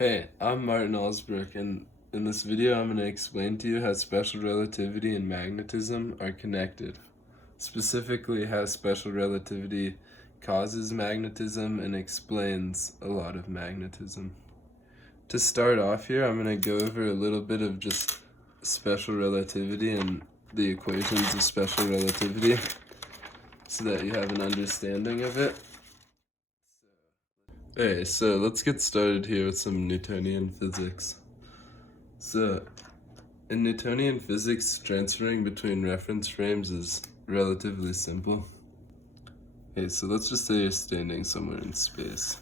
Hey, I'm Martin Alsbrook, and in this video I'm going to explain to you how special relativity and magnetism are connected. Specifically, how special relativity causes magnetism and explains a lot of magnetism. To start off here, I'm going to go over a little bit of just special relativity and the equations of special relativity so that you have an understanding of it. Okay, so let's get started here with some Newtonian physics. So, in Newtonian physics, transferring between reference frames is relatively simple. Okay, so let's just say you're standing somewhere in space.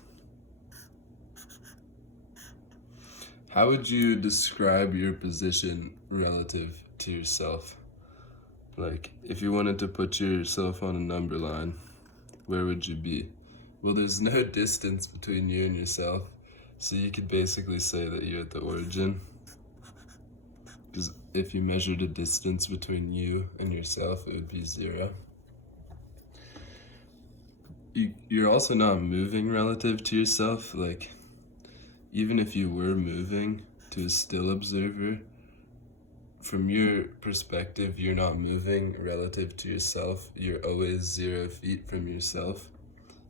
How would you describe your position relative to yourself? Like, if you wanted to put yourself on a number line, where would you be? Well, there's no distance between you and yourself, so you could basically say that you're at the origin. Because if you measured a distance between you and yourself, it would be 0. You're also not moving relative to yourself. Like, even if you were moving to a still observer, from your perspective, you're not moving relative to yourself. You're always 0 feet from yourself.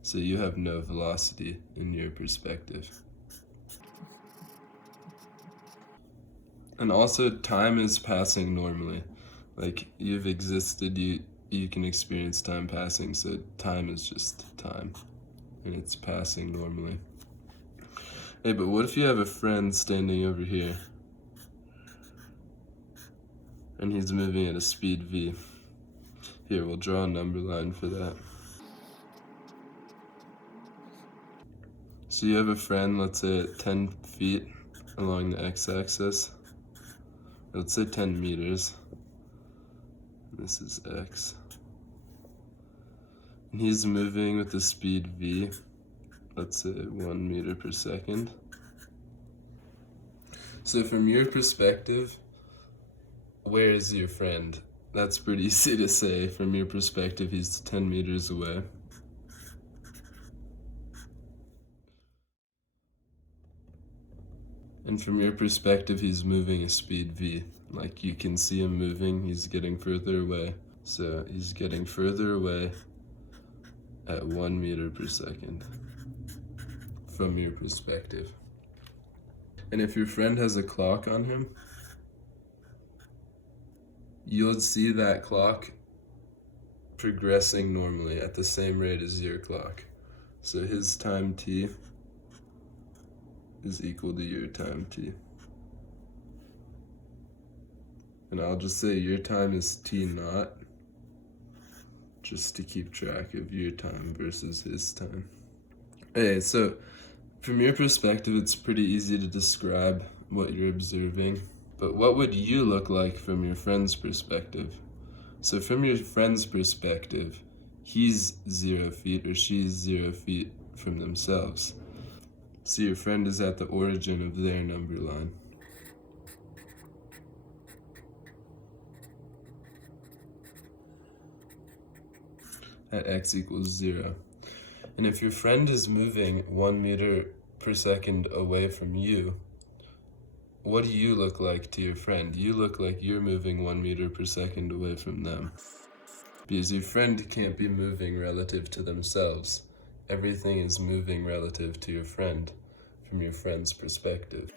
So you have no velocity in your perspective. And also, time is passing normally. Like, you've existed, you can experience time passing, so time is just time, and it's passing normally. Hey, but what if you have a friend standing over here, and he's moving at a speed v? Here, we'll draw a number line for that. So you have a friend, let's say at 10 feet along the x-axis. Let's say 10 meters. This is x. And he's moving with the speed v, let's say 1 meter per second. So from your perspective, where is your friend? That's pretty easy to say. From your perspective, he's 10 meters away. And from your perspective, he's moving a speed v. Like, you can see him moving, he's getting further away. So he's getting further away at 1 meter per second from your perspective. And if your friend has a clock on him, you'll see that clock progressing normally at the same rate as your clock. So his time t is equal to your time t. And I'll just say your time is t naught, just to keep track of your time versus his time. Okay, so from your perspective, it's pretty easy to describe what you're observing. But what would you look like from your friend's perspective? So from your friend's perspective, he's 0 feet or she's 0 feet from themselves. So your friend is at the origin of their number line. At x equals 0. And if your friend is moving 1 meter per second away from you, what do you look like to your friend? You look like you're moving 1 meter per second away from them. Because your friend can't be moving relative to themselves. Everything is moving relative to your friend, from your friend's perspective.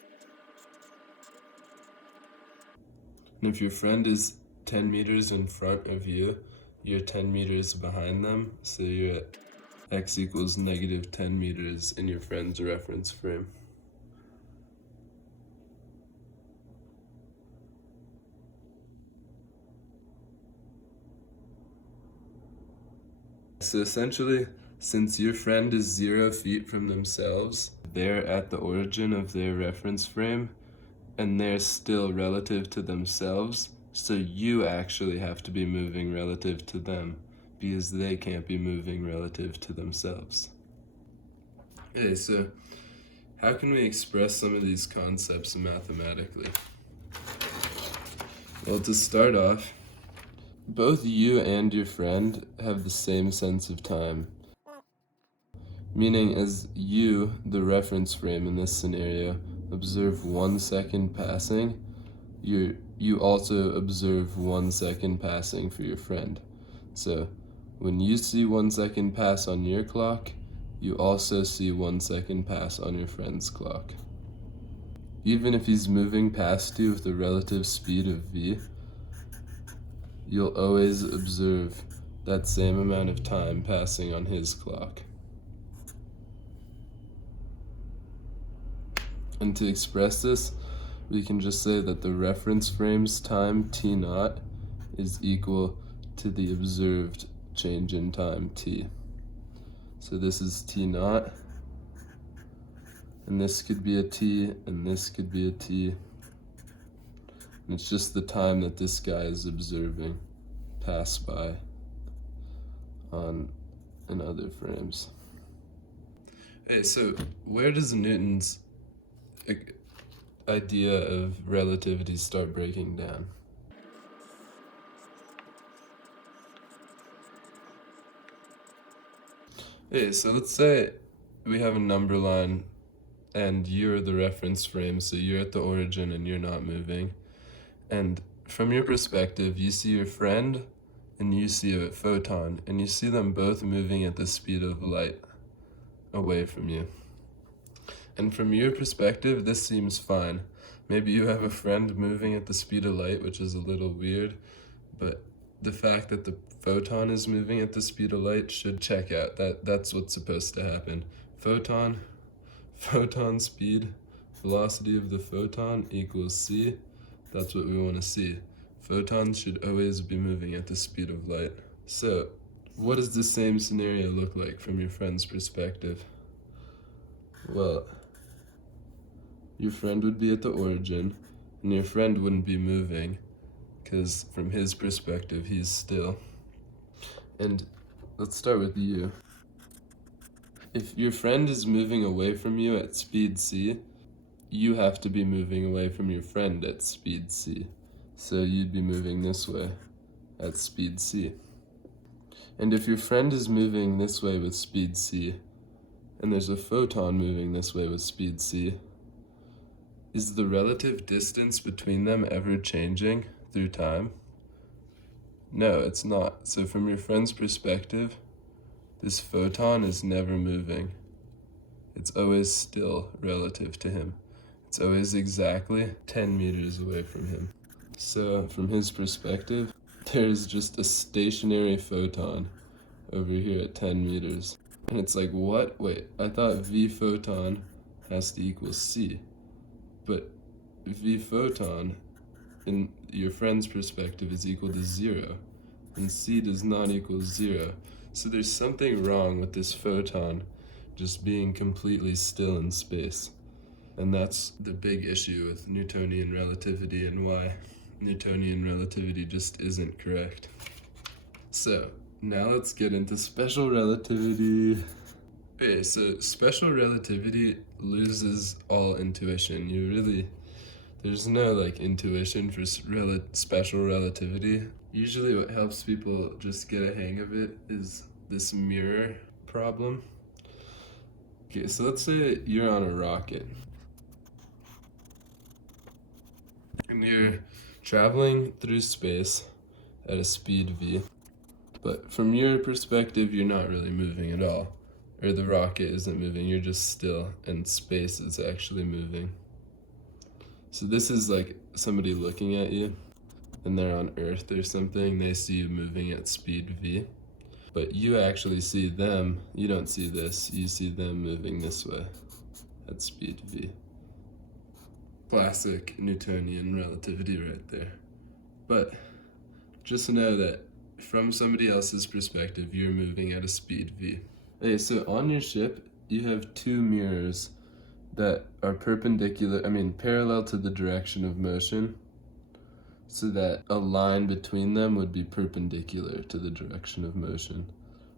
And if your friend is 10 meters in front of you, you're 10 meters behind them, so you're at x equals negative 10 meters in your friend's reference frame. So essentially, since your friend is 0 feet from themselves, they're at the origin of their reference frame, and they're still relative to themselves, so you actually have to be moving relative to them, because they can't be moving relative to themselves. Okay, so how can we express some of these concepts mathematically? Well, to start off, both you and your friend have the same sense of time. Meaning, as you, the reference frame in this scenario, observe 1 second passing, you also observe 1 second passing for your friend. So when you see 1 second pass on your clock, you also see 1 second pass on your friend's clock. Even if he's moving past you with a relative speed of v, you'll always observe that same amount of time passing on his clock. And to express this, we can just say that the reference frame's time t naught is equal to the observed change in time t. So this is t naught, and this could be a t, and this could be a t. And it's just the time that this guy is observing pass by in other frames. Hey, so where does Newton's idea of relativity start breaking down? Hey, so let's say we have a number line and you're the reference frame, so you're at the origin and you're not moving. And from your perspective, you see your friend and you see a photon, and you see them both moving at the speed of light away from you. And from your perspective, this seems fine. Maybe you have a friend moving at the speed of light, which is a little weird, but the fact that the photon is moving at the speed of light should check out. That's what's supposed to happen. Photon speed, velocity of the photon equals c. That's what we want to see. Photons should always be moving at the speed of light. So, what does the same scenario look like from your friend's perspective? Well, your friend would be at the origin, and your friend wouldn't be moving, because from his perspective, he's still. And let's start with you. If your friend is moving away from you at speed c, you have to be moving away from your friend at speed c. So you'd be moving this way at speed c. And if your friend is moving this way with speed c, and there's a photon moving this way with speed c, is the relative distance between them ever changing through time? No, it's not. So from your friend's perspective, this photon is never moving. It's always still relative to him. It's always exactly 10 meters away from him. So from his perspective, there's just a stationary photon over here at 10 meters. And it's like, what? Wait, I thought v photon has to equal c. But v photon, in your friend's perspective, is equal to 0. And c does not equal 0. So there's something wrong with this photon just being completely still in space. And that's the big issue with Newtonian relativity and why Newtonian relativity just isn't correct. So, now let's get into special relativity. Okay, so special relativity loses all intuition. There's no intuition for special relativity. Usually what helps people just get a hang of it is this mirror problem. Okay, so let's say you're on a rocket. And you're traveling through space at a speed v. But from your perspective, you're not really moving at all. Or the rocket isn't moving, you're just still, and space is actually moving. So this is like somebody looking at you, and they're on Earth or something, they see you moving at speed v. But you actually see them, you don't see this, you see them moving this way at speed v. Classic Newtonian relativity right there. But just know that from somebody else's perspective, you're moving at a speed v. Okay, so on your ship, you have two mirrors that are parallel to the direction of motion, so that a line between them would be perpendicular to the direction of motion.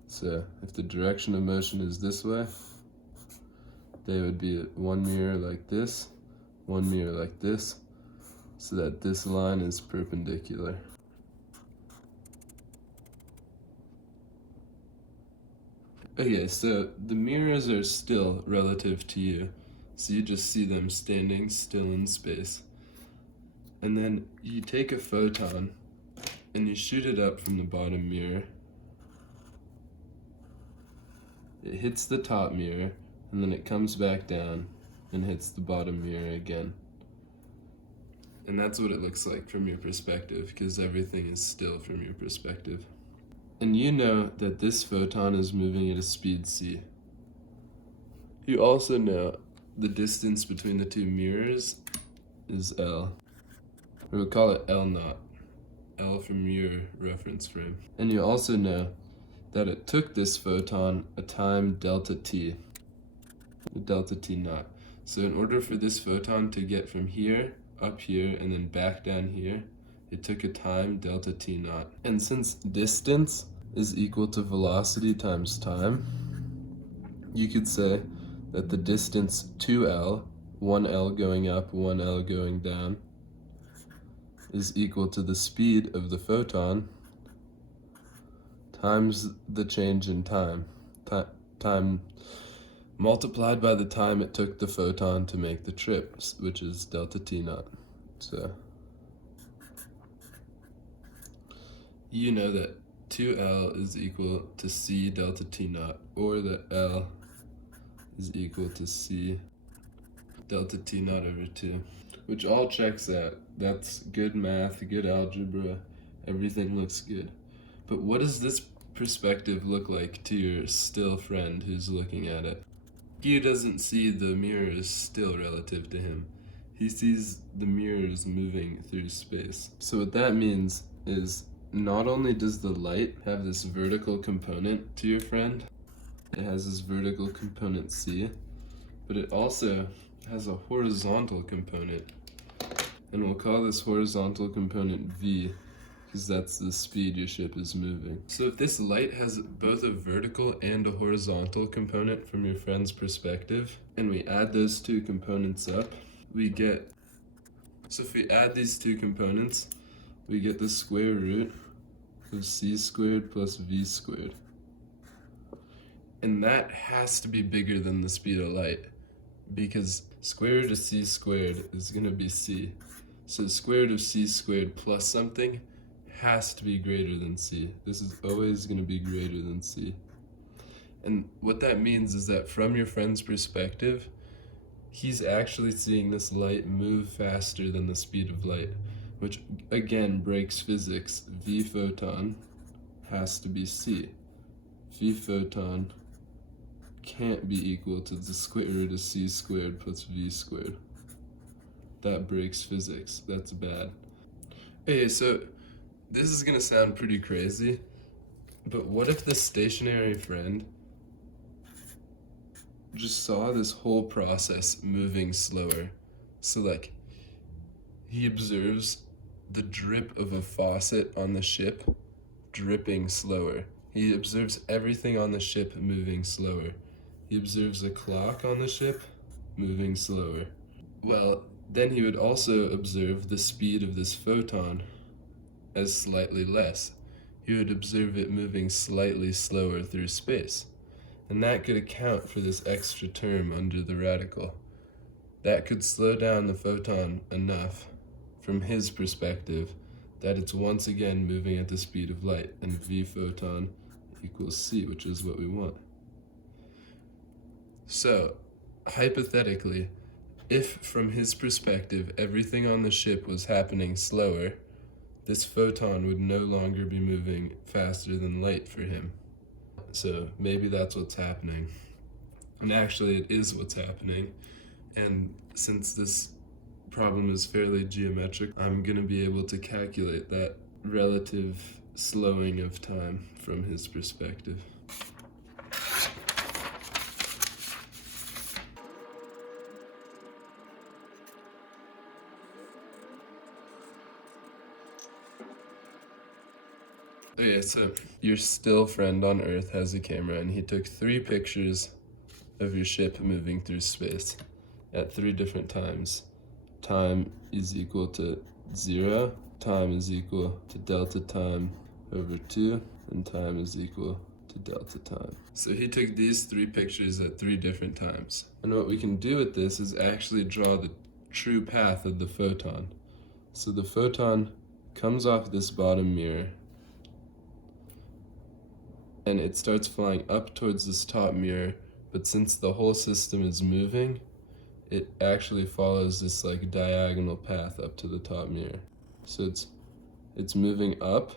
So if the direction of motion is this way, they would be one mirror like this, one mirror like this, so that this line is perpendicular. Okay, so the mirrors are still relative to you, So you just see them standing still in space. And then you take a photon and you shoot it up from the bottom mirror. It hits the top mirror, and then it comes back down and hits the bottom mirror again. And that's what it looks like from your perspective, because everything is still from your perspective. And you know that this photon is moving at a speed c. You also know the distance between the two mirrors is L. We'll call it L naught. L from your reference frame. And you also know that it took this photon a time delta t naught. So in order for this photon to get from here, up here, and then back down here, it took a time delta t naught. And since distance is equal to velocity times time, you could say that the distance 2L, 1L going up, 1L going down, is equal to the speed of the photon times the change in time. Time multiplied by the time it took the photon to make the trip, which is delta t naught. So you know that 2L is equal to c delta t naught, or that L is equal to c delta t naught over 2, which all checks out. That's good math, good algebra, everything looks good. But what does this perspective look like to your still friend who's looking at it? He doesn't see the mirror as still relative to him. He sees the mirrors moving through space. So what that means is not only does the light have this vertical component to your friend, it has this vertical component c, but it also has a horizontal component. And we'll call this horizontal component v, because that's the speed your ship is moving. So if this light has both a vertical and a horizontal component from your friend's perspective, and we add those two components up, we get, so if we add these two components, we get the square root of c squared plus v squared. And that has to be bigger than the speed of light, because square root of c squared is going to be c. So square root of c squared plus something has to be greater than c. This is always going to be greater than c. And what that means is that from your friend's perspective, he's actually seeing this light move faster than the speed of light, which again breaks physics. V photon has to be c. V photon can't be equal to the square root of c squared plus v squared. That breaks physics. That's bad. Okay, so this is gonna sound pretty crazy, but what if the stationary friend just saw this whole process moving slower? So like, he observes the drip of a faucet on the ship dripping slower. He observes everything on the ship moving slower. He observes a clock on the ship moving slower. Well, then he would also observe the speed of this photon as slightly less. He would observe it moving slightly slower through space. And that could account for this extra term under the radical. That could slow down the photon enough from his perspective that it's once again moving at the speed of light, and v photon equals c, which is what we want. So, hypothetically, if from his perspective everything on the ship was happening slower, this photon would no longer be moving faster than light for him. So maybe that's what's happening. And actually it is what's happening. And since this problem is fairly geometric, I'm going to be able to calculate that relative slowing of time from his perspective. Okay, so your still friend on Earth has a camera, and he took 3 pictures of your ship moving through space at 3 different times. Time is equal to 0, time is equal to delta time over 2, and time is equal to to delta time. So he took these 3 pictures at 3 different times. And what we can do with this is actually draw the true path of the photon. So the photon comes off this bottom mirror, and it starts flying up towards this top mirror, but since the whole system is moving, it actually follows this like diagonal path up to the top mirror. So it's moving up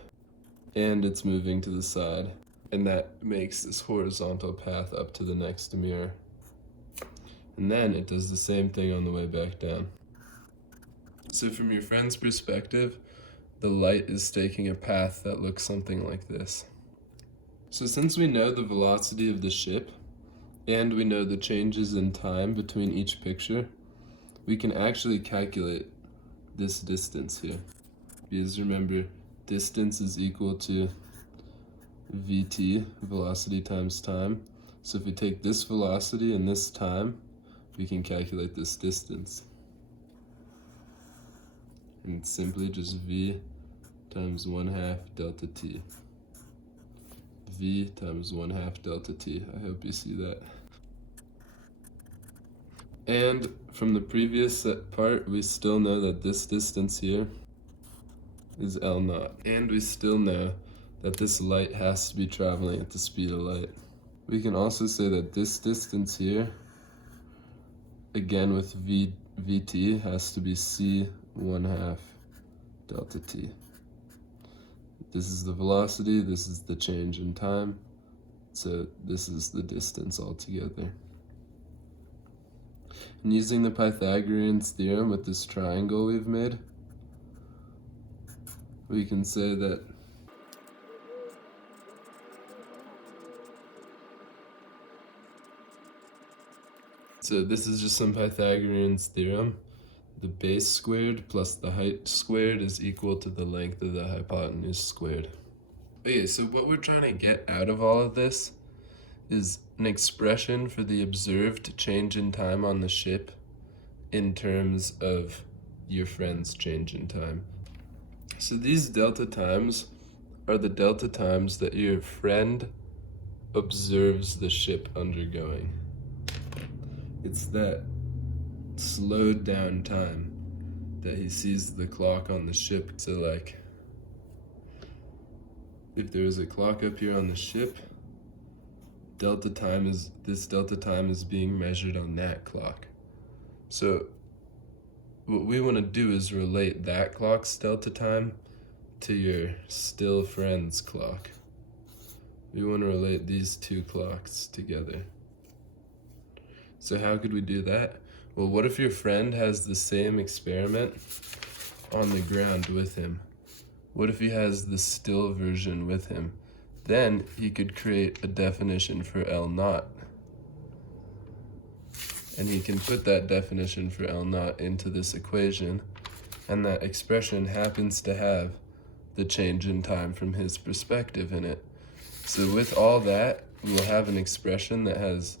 and it's moving to the side, and that makes this horizontal path up to the next mirror. And then it does the same thing on the way back down. So from your friend's perspective, the light is taking a path that looks something like this. So since we know the velocity of the ship, and we know the changes in time between each picture, we can actually calculate this distance here. Because remember, distance is equal to vt, velocity times time. So if we take this velocity and this time, we can calculate this distance. And it's simply just v times 1/2 delta t. V times 1/2 delta t. I hope you see that. And from the previous part, we still know that this distance here is L naught. And we still know that this light has to be traveling at the speed of light. We can also say that this distance here, again with vt, has to be c 1/2 delta t. This is the velocity, this is the change in time, so this is the distance altogether. And using the Pythagorean's theorem with this triangle we've made, we can say that so this is just some Pythagorean's theorem. The base squared plus the height squared is equal to the length of the hypotenuse squared. Okay, so what we're trying to get out of all of this is an expression for the observed change in time on the ship in terms of your friend's change in time. So these delta times are the delta times that your friend observes the ship undergoing. It's that slowed down time that he sees the clock on the ship. So like, if there was a clock up here on the ship, this delta time is being measured on that clock. So what we want to do is relate that clock's delta time to your still friend's clock. We want to relate these 2 clocks together. So how could we do that? Well, what if your friend has the same experiment on the ground with him? What if he has the still version with him? Then he could create a definition for L naught. And he can put that definition for L naught into this equation, and that expression happens to have the change in time from his perspective in it. So with all that, we'll have an expression that has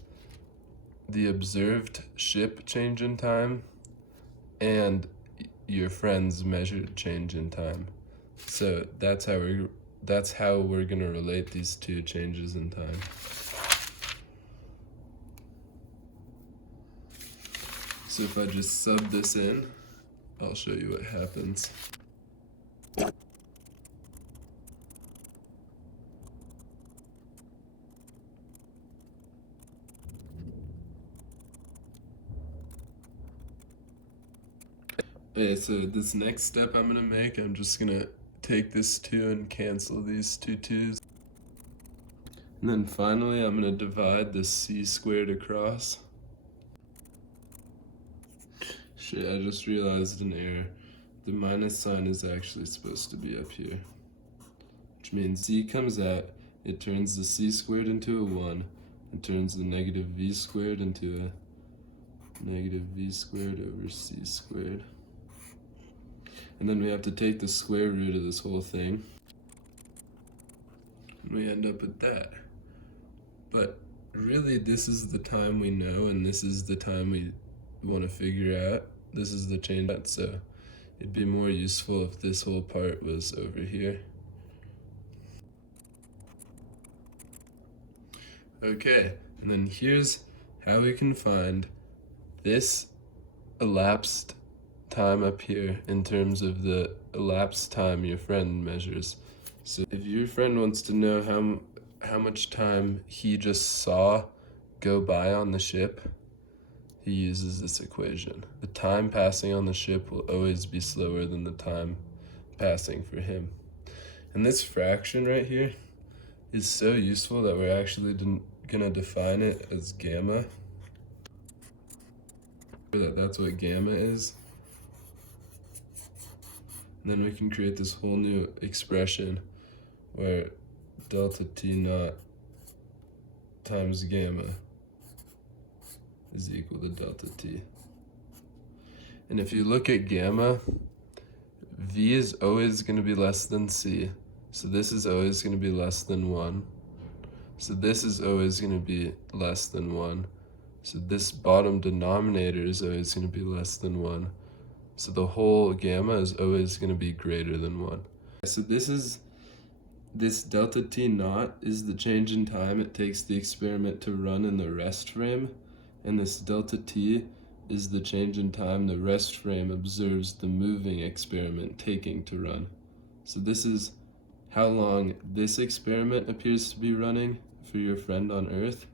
the observed ship change in time and your friend's measured change in time. So that's how we're going to relate these 2 changes in time. So if I just sub this in, I'll show you what happens. Okay, so this next step I'm gonna make, I'm just gonna take this 2 and cancel these 2 2's. And then finally, I'm gonna divide this c squared across. Shit, I just realized an error. The minus sign is actually supposed to be up here. Which means c comes out, it turns the c squared into a 1, and turns the negative v squared into a negative v squared over c squared. And then we have to take the square root of this whole thing, and we end up with that. But really, this is the time we know, and this is the time we want to figure out. This is the change. So it'd be more useful if this whole part was over here. Okay, and then here's how we can find this elapsed time up here in terms of the elapsed time your friend measures. So if your friend wants to know how much time he just saw go by on the ship, he uses this equation. The time passing on the ship will always be slower than the time passing for him. And this fraction right here is so useful that we're actually gonna define it as gamma. That's what gamma is. And then we can create this whole new expression where delta T naught times gamma is equal to delta T. And if you look at gamma, V is always going to be less than C. So this is always going to be less than 1. So this is always going to be less than 1. So this bottom denominator is always going to be less than 1. So the whole gamma is always going to be greater than 1. So this delta T naught is the change in time it takes the experiment to run in the rest frame, and this delta T is the change in time the rest frame observes the moving experiment taking to run. So this is how long this experiment appears to be running for your friend on Earth,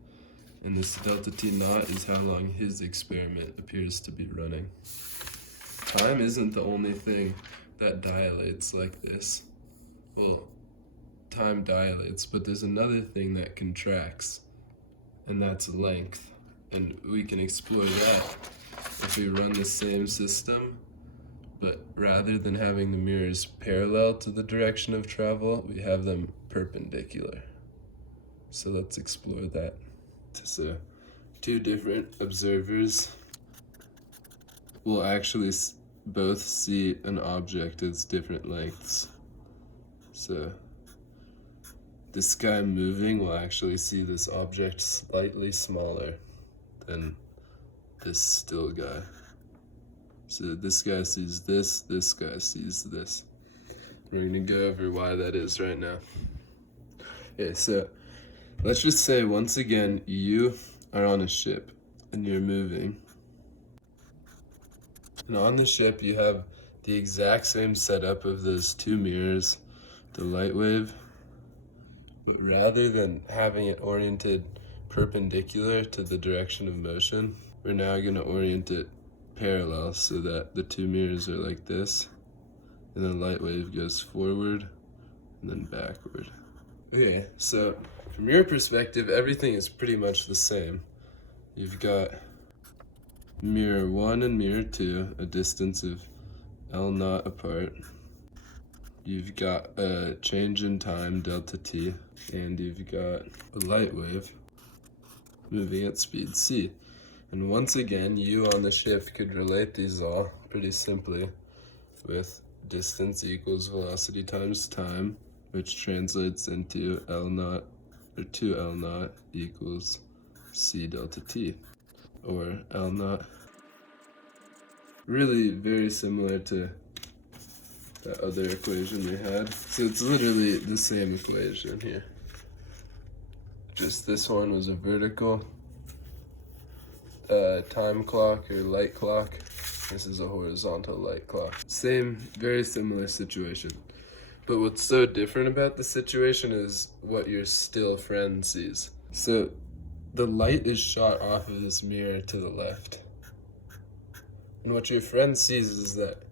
and this delta T naught is how long his experiment appears to be running. Time isn't the only thing that dilates like this. Well, time dilates, but there's another thing that contracts, and that's length. And we can explore that if we run the same system, but rather than having the mirrors parallel to the direction of travel, we have them perpendicular. So let's explore that. So two different observers will actually both see an object as different lengths. So this guy moving will actually see this object slightly smaller than this still guy. So this guy sees this guy sees this. We're gonna go over why that is right now. Okay, so let's just say once again, you are on a ship and you're moving. And on the ship you have the exact same setup of those two mirrors, the light wave, but rather than having it oriented perpendicular to the direction of motion, we're now going to orient it parallel so that the two mirrors are like this, and the light wave goes forward and then backward. Okay, so from your perspective, everything is pretty much the same. You've got mirror 1 and mirror 2, a distance of L0 apart. You've got a change in time, delta T, and you've got a light wave moving at speed c. And once again, you on the ship could relate these all pretty simply with distance equals velocity times time, which translates into L0 or 2L0 equals c delta t, or L0. Really very similar to that other equation we had. So it's literally the same equation here. Just this one was a vertical time clock or light clock. This is a horizontal light clock. Same, very similar situation. But what's so different about the situation is what your still friend sees. So the light is shot off of this mirror to the left. And what your friend sees is that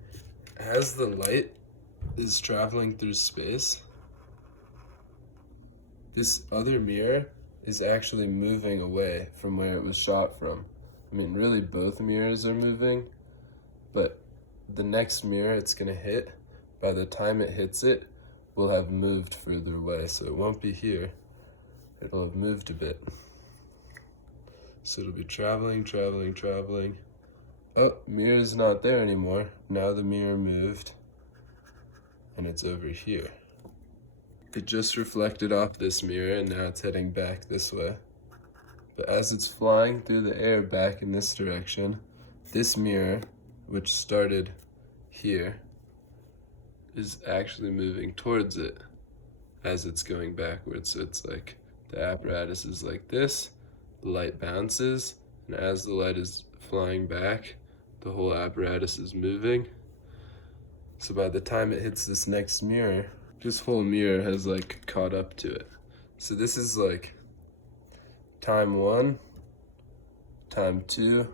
as the light is traveling through space, this other mirror is actually moving away from where it was shot from. I mean, really both mirrors are moving, but the next mirror it's gonna hit, by the time it hits it, will have moved further away. So it won't be here, it'll have moved a bit. So it'll be traveling. Oh, mirror's not there anymore. Now the mirror moved, and it's over here. It just reflected off this mirror, and now it's heading back this way. But as it's flying through the air back in this direction, this mirror, which started here, is actually moving towards it as it's going backwards. So it's like The apparatus is like this, the light bounces, and as the light is flying back, the whole apparatus is moving. So by the time it hits this next mirror, this whole mirror has like caught up to it. So this is like time 1, time 2,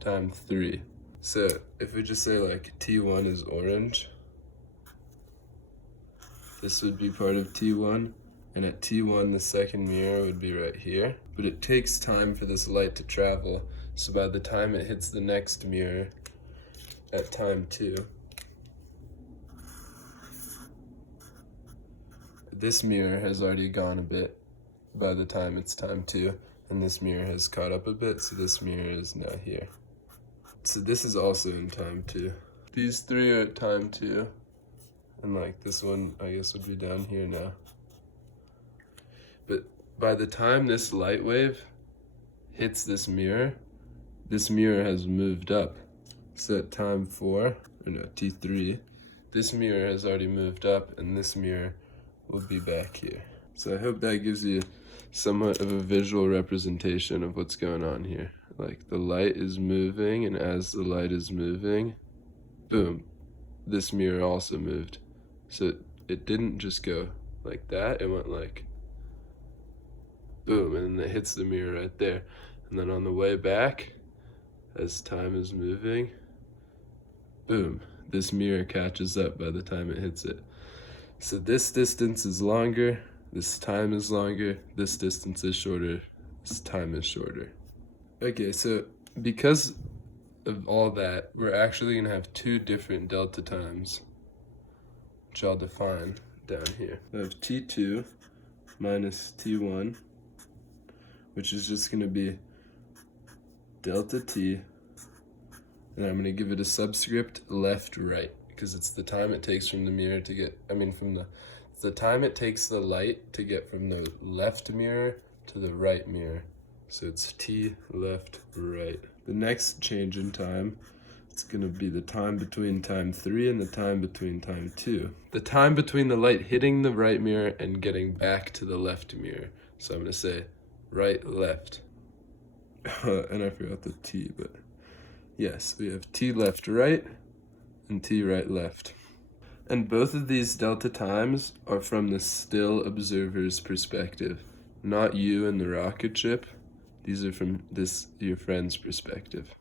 time 3. So if we just say like T1 is orange, this would be part of T1, and at T1 the second mirror would be right here. But it takes time for this light to travel, so by the time it hits the next mirror at time 2, this mirror has already gone a bit by the time it's time 2, and this mirror has caught up a bit, so this mirror is now here. So this is also in time 2. These 3 are at time 2, and like this one I guess would be down here now. But by the time this light wave hits this mirror has moved up. So at time 4, or no, T3, this mirror has already moved up, and this mirror will be back here. So I hope that gives you somewhat of a visual representation of what's going on here. Like the light is moving, and as the light is moving, boom, this mirror also moved. So it didn't just go like that, it went like boom, and then it hits the mirror right there. And then on the way back, as time is moving, boom, this mirror catches up by the time it hits it. So this distance is longer, this time is longer, this distance is shorter, this time is shorter. Okay, so because of all that, we're actually gonna have 2 different delta times, which I'll define down here. I have T2 minus T1, which is just gonna be delta T, and I'm gonna give it a subscript left-right, because it's the time it takes from the mirror to get, it's the time it takes the light to get from the left mirror to the right mirror. So it's T left, right. The next change in time, it's gonna be the time between time 3 and the time between time 2. The time between the light hitting the right mirror and getting back to the left mirror. So I'm gonna say right, left. And I forgot the T, but yes, we have T left, right, and T right, left. And both of these delta times are from the still observer's perspective, not you and the rocket ship. These are from your friend's perspective.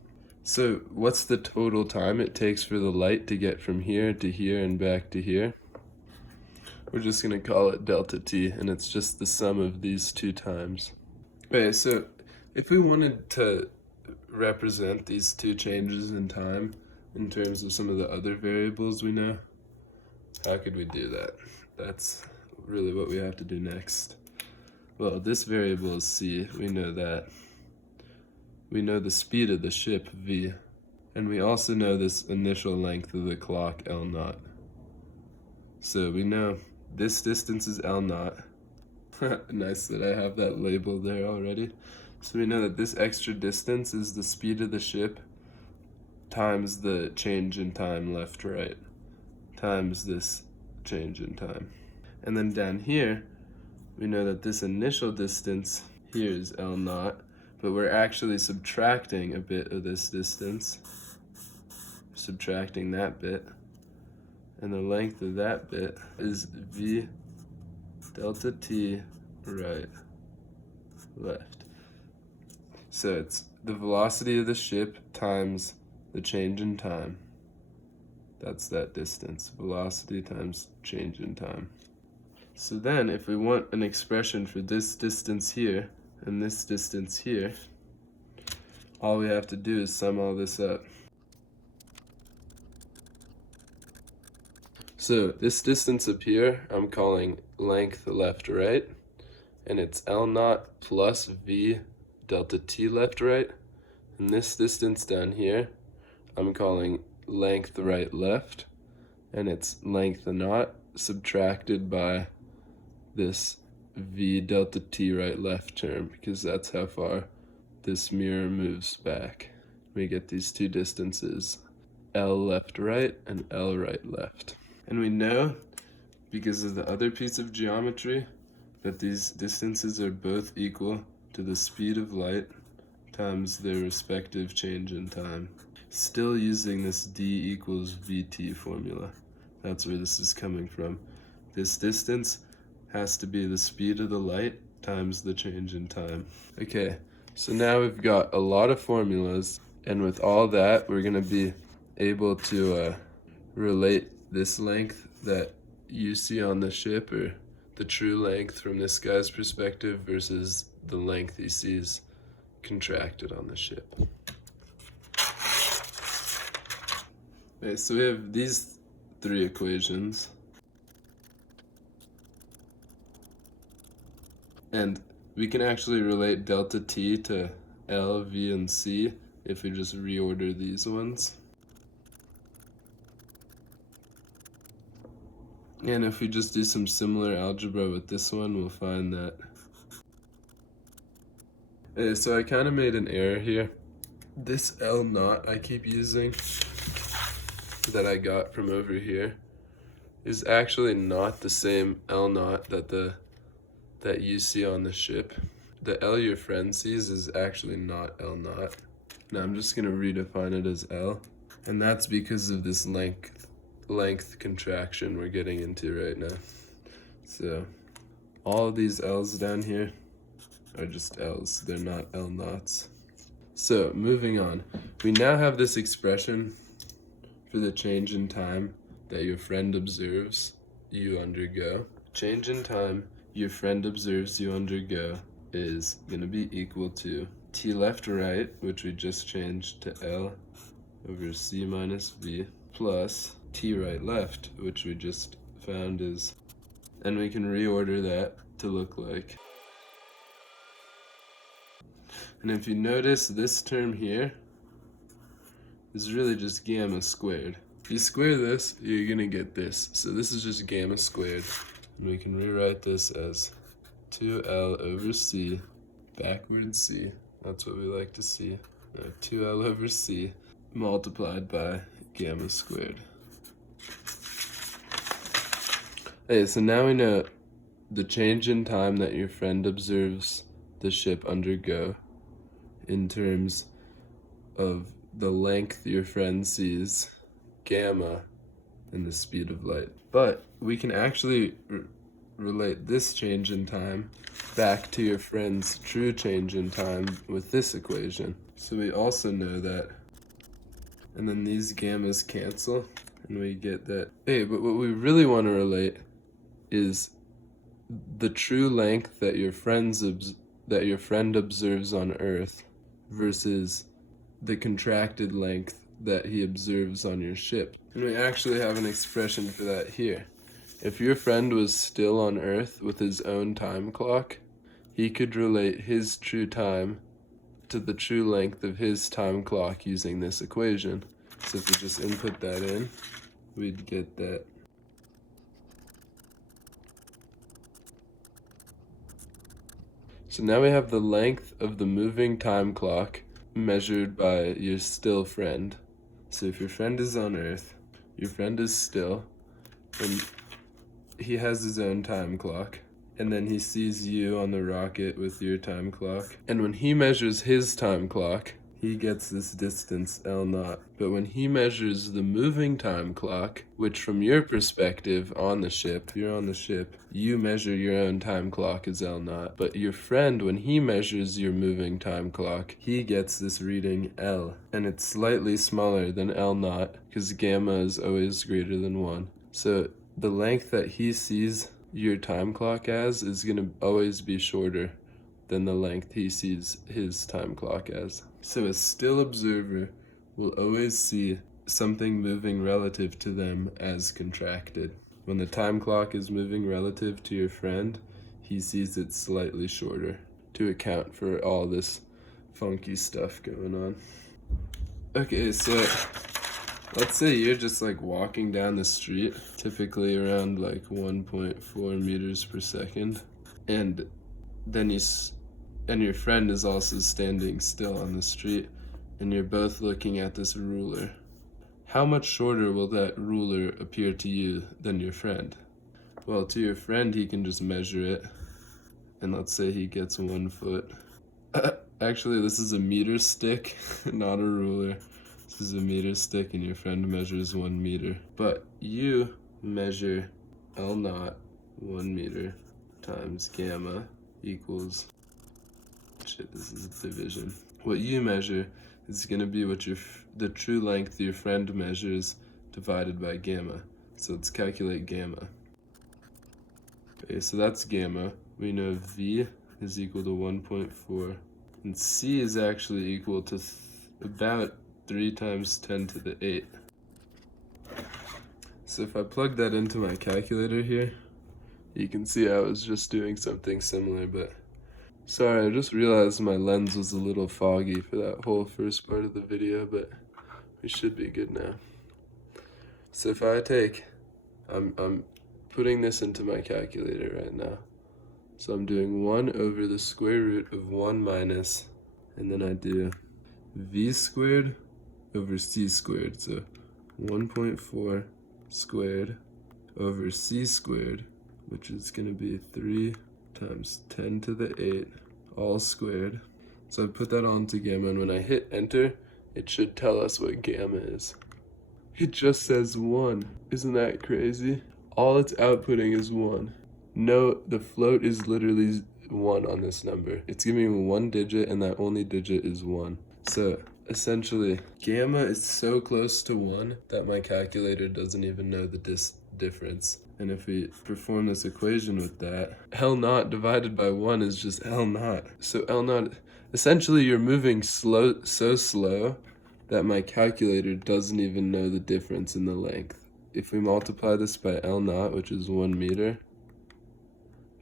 So what's the total time it takes for the light to get from here to here and back to here? We're just gonna call it delta T, and it's just the sum of these 2 times. Okay, so if we wanted to represent these 2 changes in time in terms of some of the other variables we know, how could we do that? That's really what we have to do next. Well, this variable is c, we know that. We know the speed of the ship, v, and we also know this initial length of the clock, L0. So we know this distance is L0. Nice that I have that label there already. So we know that this extra distance is the speed of the ship times the change in time left, right, times this change in time. And then down here, we know that this initial distance here is L0, but we're actually subtracting a bit of this distance, subtracting that bit, and the length of that bit is v delta t right, left. So it's the velocity of the ship times the change in time. That's that distance, velocity times change in time. So then if we want an expression for this distance here and this distance here, all we have to do is sum all this up. So this distance up here I'm calling length left right, and it's L0 plus v delta t left right. And this distance down here I'm calling length right left, and it's length naught subtracted by this v delta t right left term, because that's how far this mirror moves back. We get these 2 distances, L left right and L right left. And we know, because of the other piece of geometry, that these distances are both equal to the speed of light times their respective change in time. Still using this d equals vt formula. That's where this is coming from. This distance has to be the speed of the light times the change in time. Okay, so now we've got a lot of formulas, and with all that, we're gonna be able to relate this length that you see on the ship, or the true length from this guy's perspective, versus the length he sees contracted on the ship. Okay, so we have these three equations, and we can actually relate delta t to L, V, and C if we just reorder these ones. And if we just do some similar algebra with this one, we'll find that. Okay, so I kind of made an error here. This L naught I keep using, that I got from over here, is actually not the same L naught that you see on the ship. The L your friend sees is actually not L naught. Now I'm just gonna redefine it as L, and that's because of this length contraction we're getting into right now. So all of these L's down here are just L's, they're not L naughts. So moving on, we now have this expression for the change in time that your friend observes you undergo. Change in time your friend observes you undergo is going to be equal to t left right, which we just changed to L over c minus v, plus t right left, which we just found is, and we can reorder that to look like. And if you notice, this term here is really just gamma squared. If you square this, you're gonna get this. So this is just gamma squared. And we can rewrite this as 2L over C, backwards C. That's what we like to see. 2L over C multiplied by gamma squared. Okay, so now we know the change in time that your friend observes the ship undergo in terms of the length your friend sees, gamma, and the speed of light. But we can actually relate this change in time back to your friend's true change in time with this equation. So we also know that, and then these gammas cancel, and we get that. Hey, but what we really want to relate is the true length that your friend observes on Earth versus the contracted length that he observes on your ship. And we actually have an expression for that here. If your friend was still on Earth with his own time clock, he could relate his true time to the true length of his time clock using this equation. So if we just input that in, we'd get that. So now we have the length of the moving time clock measured by your still friend. So if your friend is on Earth, your friend is still, and he has his own time clock, and then he sees you on the rocket with your time clock. And when he measures his time clock, he gets this distance L naught. But when he measures the moving time clock, which from your perspective on the ship, you're on the ship, you measure your own time clock as L naught. But your friend, when he measures your moving time clock, he gets this reading L. And it's slightly smaller than L naught because gamma is always greater than 1. So the length that he sees your time clock as is going to always be shorter than the length he sees his time clock as. So a still observer will always see something moving relative to them as contracted. When the time clock is moving relative to your friend, he sees it slightly shorter to account for all this funky stuff going on. Okay, so let's say you're just like walking down the street, typically around like 1.4 meters per second, and then your friend is also standing still on the street, and you're both looking at this ruler. How much shorter will that ruler appear to you than your friend? Well, to your friend, he can just measure it, and let's say he gets 1 foot. Actually, this is a meter stick, not a ruler. This is a meter stick, and your friend measures 1 meter. But you measure L naught 1 meter times gamma equals, shit, this is division. What you measure is going to be what the true length your friend measures divided by gamma. So let's calculate gamma. Okay, so that's gamma. We know V is equal to 1.4, and C is actually equal to about 3 times 10 to the 8. So if I plug that into my calculator here, you can see I was just doing something similar, but sorry, I just realized my lens was a little foggy for that whole first part of the video, but we should be good now. So if I take, I'm putting this into my calculator right now. So I'm doing 1 over the square root of 1 minus, and then I do V squared over C squared. So 1.4 squared over C squared, which is going to be 3 times 10 to the 8, all squared. So I put that all into gamma, and when I hit enter, it should tell us what gamma is. It just says 1. Isn't that crazy? All it's outputting is 1. No, the float is literally 1 on this number. It's giving me 1 digit, and that only digit is 1. So essentially, gamma is so close to 1 that my calculator doesn't even know the difference. And if we perform this equation with that, L naught divided by 1 is just L naught. So L naught, essentially you're moving so slow that my calculator doesn't even know the difference in the length. If we multiply this by L naught, which is 1 meter,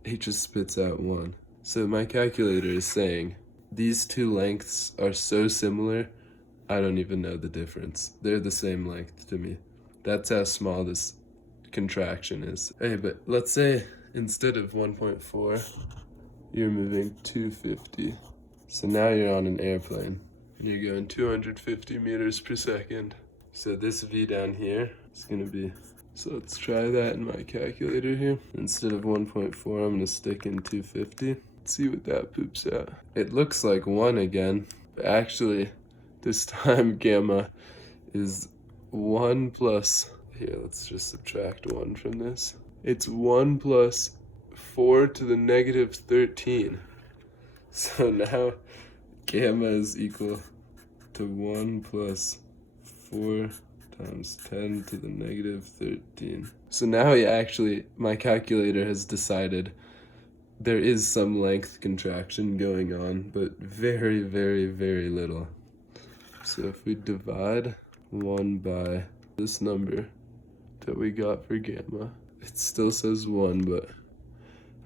it just spits out 1. So my calculator is saying, these two lengths are so similar, I don't even know the difference. They're the same length to me. That's how small this contraction is. Hey, but let's say instead of 1.4, you're moving 250. So now you're on an airplane. You're going 250 meters per second. So this V down here is going to be, so let's try that in my calculator here. Instead of 1.4, I'm going to stick in 250. Let's see what that poops out. It looks like 1 again, but actually this time gamma is 1 plus, here, let's just subtract 1 from this. It's 1 plus 4 to the negative 13. So now gamma is equal to 1 plus 4 times 10 to the negative 13. So now my calculator has decided there is some length contraction going on, but very, very, very little. So if we divide 1 by this number that we got for gamma, it still says 1, but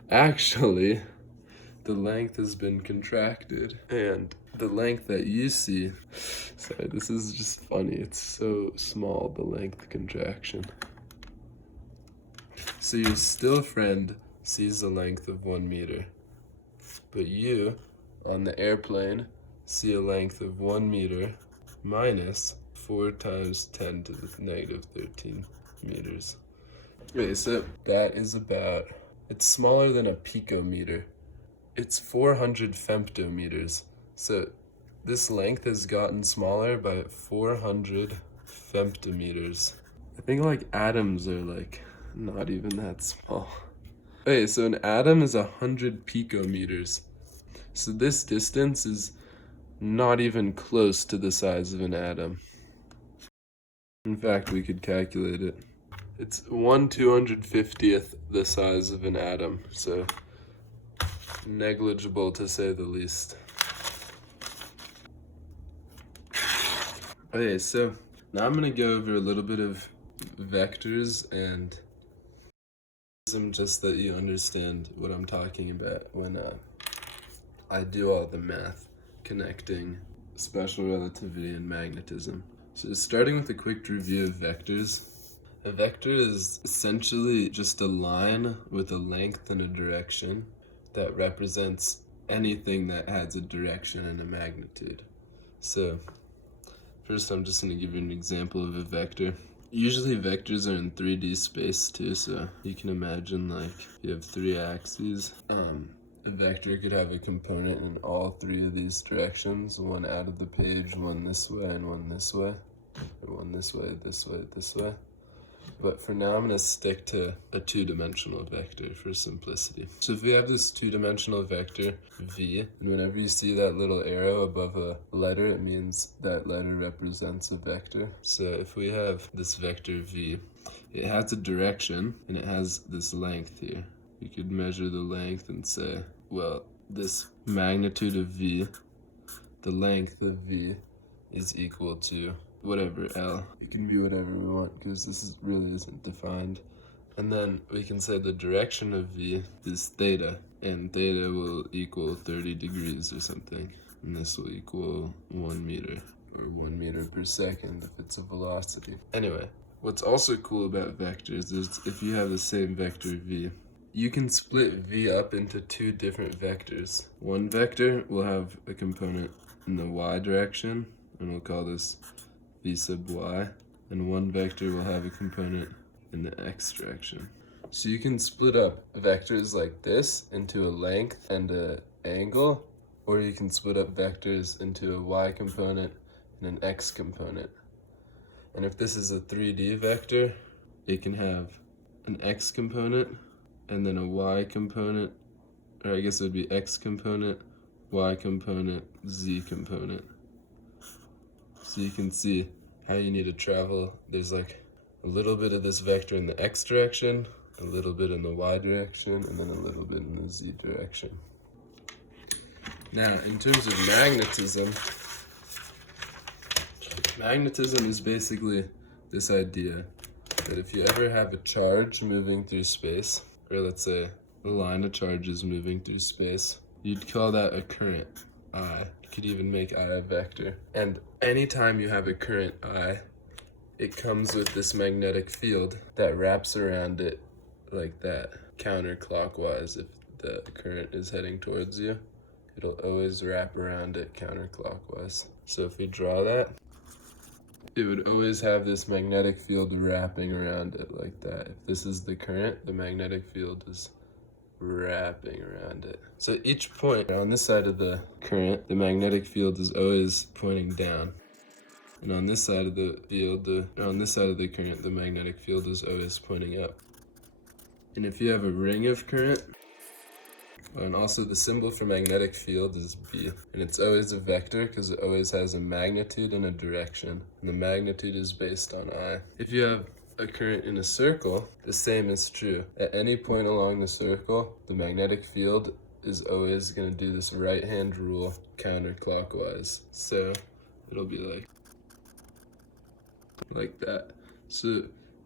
actually the length has been contracted, and the length that you see, sorry, this is just funny, it's so small, the length contraction. So your still friend sees a length of 1 meter, but you, on the airplane, see a length of 1 meter minus 4 times 10 to the negative 13 meters. Okay, so that is about, it's smaller than a picometer. It's 400 femtometers. So this length has gotten smaller by 400 femtometers. I think like atoms are like not even that small. Okay, so an atom is 100 picometers. So this distance is not even close to the size of an atom. In fact, we could calculate it. It's 1/250th the size of an atom, so negligible to say the least. Okay, so now I'm going to go over a little bit of vectors and just that you understand what I'm talking about when I do all the math connecting special relativity and magnetism. So starting with a quick review of vectors. A vector is essentially just a line with a length and a direction that represents anything that has a direction and a magnitude. So first I'm just going to give you an example of a vector. Usually vectors are in 3D space too, so you can imagine like you have 3 axes. a vector could have a component in all three of these directions, one out of the page, one this way, and one this way, or one this way, this way, this way. But for now, I'm going to stick to a two-dimensional vector for simplicity. So if we have this two-dimensional vector, v, and whenever you see that little arrow above a letter, it means that letter represents a vector. So if we have this vector v, it has a direction, and it has this length here. You could measure the length and say, well, this magnitude of v, the length of v, is equal to whatever L. It can be whatever we want because this really isn't defined. And then we can say the direction of v is theta, and theta will equal 30 degrees or something. And this will equal 1 meter, or 1 meter per second if it's a velocity. Anyway, what's also cool about vectors is if you have the same vector v, you can split v up into two different vectors. One vector will have a component in the y direction, and we'll call this v sub y, and one vector will have a component in the x direction. So you can split up vectors like this into a length and an angle, or you can split up vectors into a y component and an x component. And if this is a 3D vector, it can have an x component and then a y component, or I guess it would be x component, y component, z component. So you can see how you need to travel. There's like a little bit of this vector in the x direction, a little bit in the y direction, and then a little bit in the z direction. Now, in terms of magnetism, magnetism is basically this idea that if you ever have a charge moving through space, or let's say a line of charges moving through space, you'd call that a current, I. You could even make I a vector. And anytime you have a current I, it comes with this magnetic field that wraps around it like that, counterclockwise. If the current is heading towards you, it'll always wrap around it counterclockwise. So if we draw that, it would always have this magnetic field wrapping around it like that. If this is the current, the magnetic field is wrapping around it. So each point on this side of the current, the magnetic field is always pointing down. And on this side of the field, on this side of the current, the magnetic field is always pointing up. And if you have a ring of current, and also the symbol for magnetic field is B, and it's always a vector because it always has a magnitude and a direction, and the magnitude is based on I. If you have a current in a circle, the same is true. At any point along the circle, the magnetic field is always going to do this right-hand rule counterclockwise. So it'll be like that. So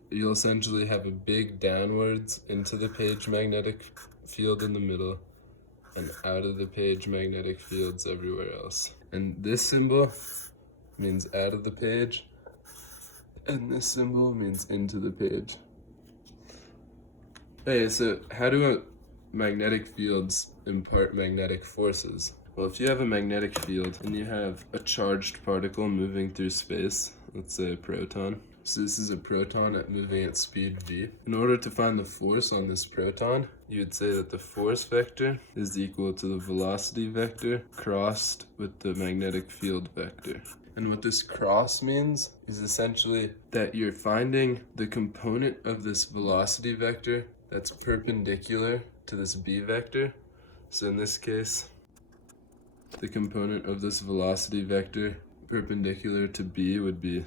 you'll essentially have a big downwards into the page magnetic field in the middle, and out of the page magnetic fields everywhere else. And this symbol means out of the page, and this symbol means into the page. Hey, so how do magnetic fields impart magnetic forces? Well, if you have a magnetic field and you have a charged particle moving through space, let's say a proton. So this is a proton moving at speed v. In order to find the force on this proton, you would say that the force vector is equal to the velocity vector crossed with the magnetic field vector. And what this cross means is essentially that you're finding the component of this velocity vector that's perpendicular to this b vector. So in this case, the component of this velocity vector perpendicular to b would be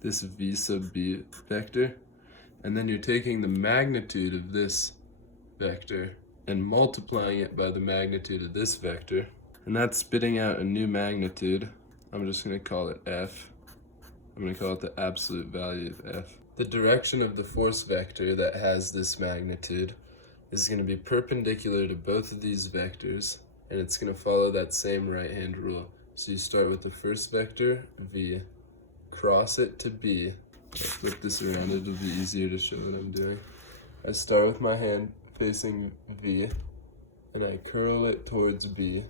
this v sub b vector, and then you're taking the magnitude of this vector and multiplying it by the magnitude of this vector, and that's spitting out a new magnitude. I'm just going to call it f. I'm going to call it the absolute value of f. The direction of the force vector that has this magnitude is going to be perpendicular to both of these vectors, and it's going to follow that same right-hand rule. So you start with the first vector, v, cross it to b. I'll flip this around, it'll be easier to show what I'm doing. I start with my hand facing v, and I curl it towards b,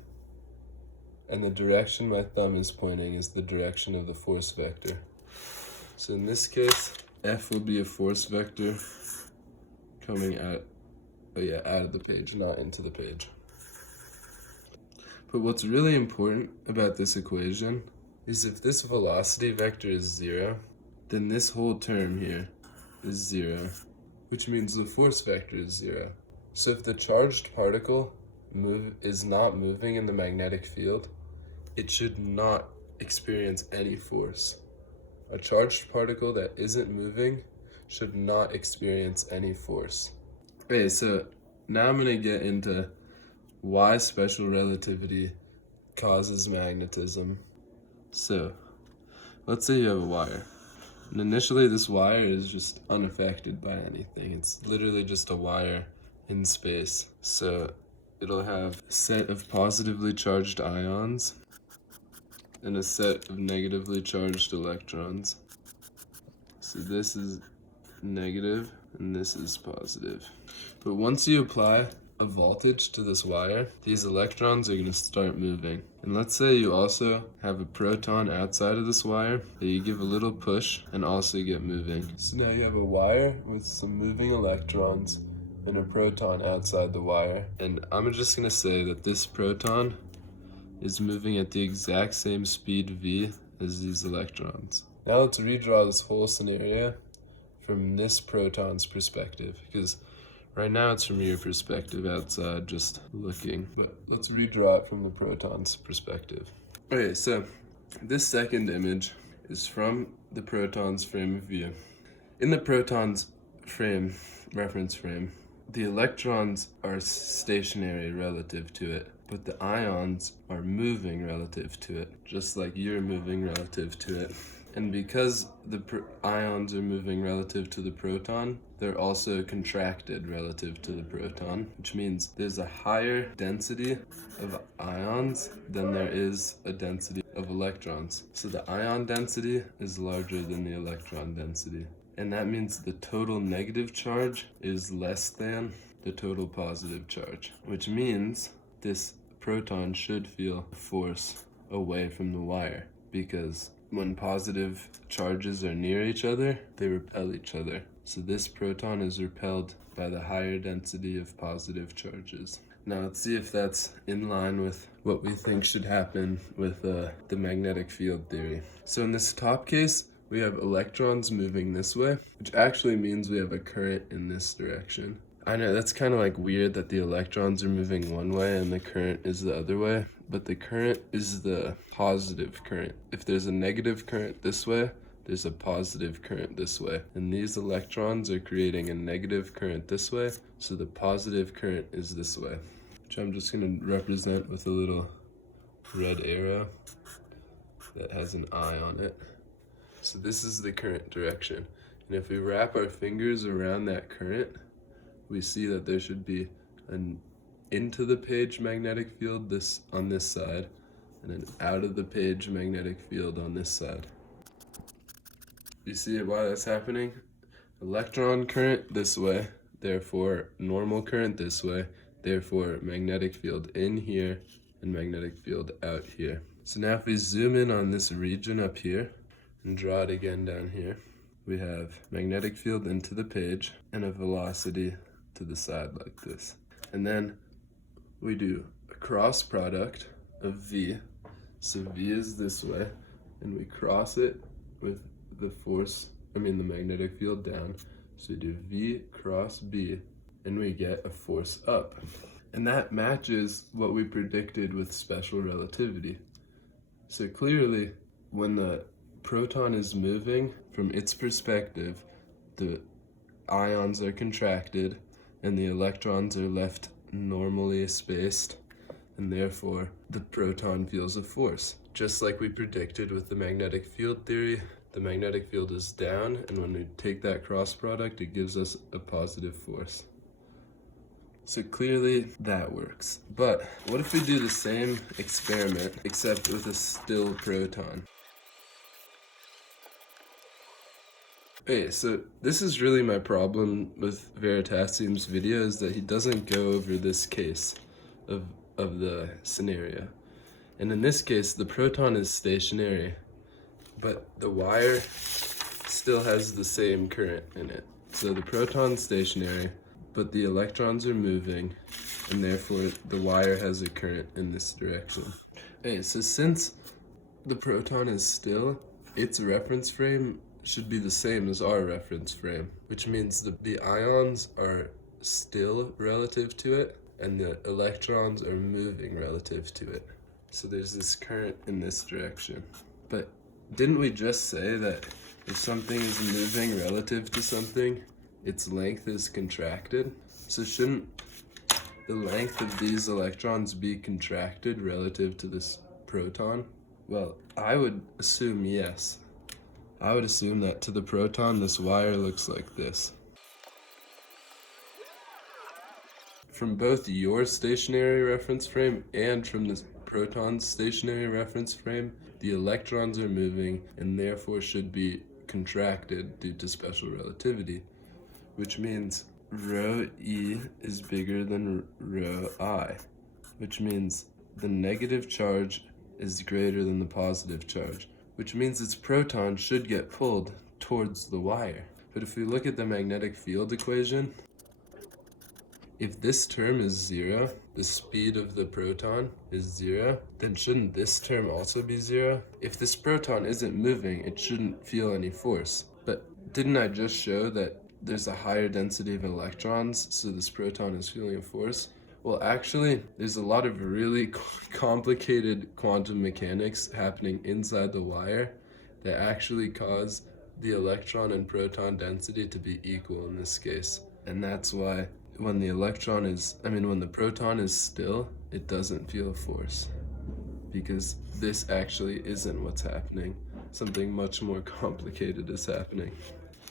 and the direction my thumb is pointing is the direction of the force vector. So in this case, f will be a force vector coming at Oh yeah, out of the page, not into the page. But what's really important about this equation is if this velocity vector is 0, then this whole term here is 0, which means the force vector is 0. So if the charged particle is not moving in the magnetic field, it should not experience any force. A charged particle that isn't moving should not experience any force. Okay, so now I'm going to get into why special relativity causes magnetism. So, let's say you have a wire. And initially this wire is just unaffected by anything. It's literally just a wire in space. So it'll have a set of positively charged ions and a set of negatively charged electrons. So this is negative and this is positive. But once you apply a voltage to this wire, these electrons are going to start moving. And let's say you also have a proton outside of this wire that you give a little push and also get moving. So now you have a wire with some moving electrons and a proton outside the wire. And I'm just going to say that this proton is moving at the exact same speed v as these electrons. Now let's redraw this whole scenario from this proton's perspective, because right now it's from your perspective outside just looking, but let's redraw it from the proton's perspective. Okay, so this second image is from the proton's frame of view. In the proton's reference frame, the electrons are stationary relative to it, but the ions are moving relative to it, just like you're moving relative to it. And because the ions are moving relative to the proton, they're also contracted relative to the proton, which means there's a higher density of ions than there is a density of electrons. So the ion density is larger than the electron density. And that means the total negative charge is less than the total positive charge, which means this proton should feel a force away from the wire, because when positive charges are near each other, they repel each other. So this proton is repelled by the higher density of positive charges. Now let's see if that's in line with what we think should happen with the magnetic field theory. So in this top case, we have electrons moving this way, which actually means we have a current in this direction. I know that's kind of like weird that the electrons are moving one way and the current is the other way, but the current is the positive current. If there's a negative current this way, there's a positive current this way. And these electrons are creating a negative current this way, so the positive current is this way, which I'm just going to represent with a little red arrow that has an eye on it. So this is the current direction. And if we wrap our fingers around that current, we see that there should be an into the page magnetic field on this side, and an out of the page magnetic field on this side. You see why that's happening? Electron current this way, therefore normal current this way, therefore magnetic field in here and magnetic field out here. So now if we zoom in on this region up here and draw it again down here, we have magnetic field into the page and a velocity to the side like this. And then we do a cross product of V. So V is this way, and we cross it with the magnetic field down. So we do V cross B, and we get a force up. And that matches what we predicted with special relativity. So clearly, when the proton is moving, from its perspective, the ions are contracted and the electrons are left normally spaced, and therefore the proton feels a force. Just like we predicted with the magnetic field theory, the magnetic field is down, and when we take that cross product, it gives us a positive force. So clearly that works. But what if we do the same experiment except with a still proton? Okay, so this is really my problem with Veritasium's video, is that he doesn't go over this case of the scenario. And in this case, the proton is stationary, but the wire still has the same current in it. So the proton's stationary, but the electrons are moving, and therefore the wire has a current in this direction. Okay, so since the proton is still, its reference frame should be the same as our reference frame, which means the ions are still relative to it, and the electrons are moving relative to it. So there's this current in this direction. But didn't we just say that if something is moving relative to something, its length is contracted? So shouldn't the length of these electrons be contracted relative to this proton? Well, I would assume yes. I would assume that to the proton, this wire looks like this. From both your stationary reference frame and from the proton's stationary reference frame, the electrons are moving and therefore should be contracted due to special relativity, which means rho e is bigger than rho I, which means the negative charge is greater than the positive charge, which means its proton should get pulled towards the wire. But if we look at the magnetic field equation, if this term is 0, the speed of the proton is 0, then shouldn't this term also be 0? If this proton isn't moving, it shouldn't feel any force. But didn't I just show that there's a higher density of electrons, so this proton is feeling a force? Well, actually, there's a lot of really complicated quantum mechanics happening inside the wire that actually cause the electron and proton density to be equal in this case. And that's why when the proton is still, it doesn't feel a force. Because this actually isn't what's happening. Something much more complicated is happening.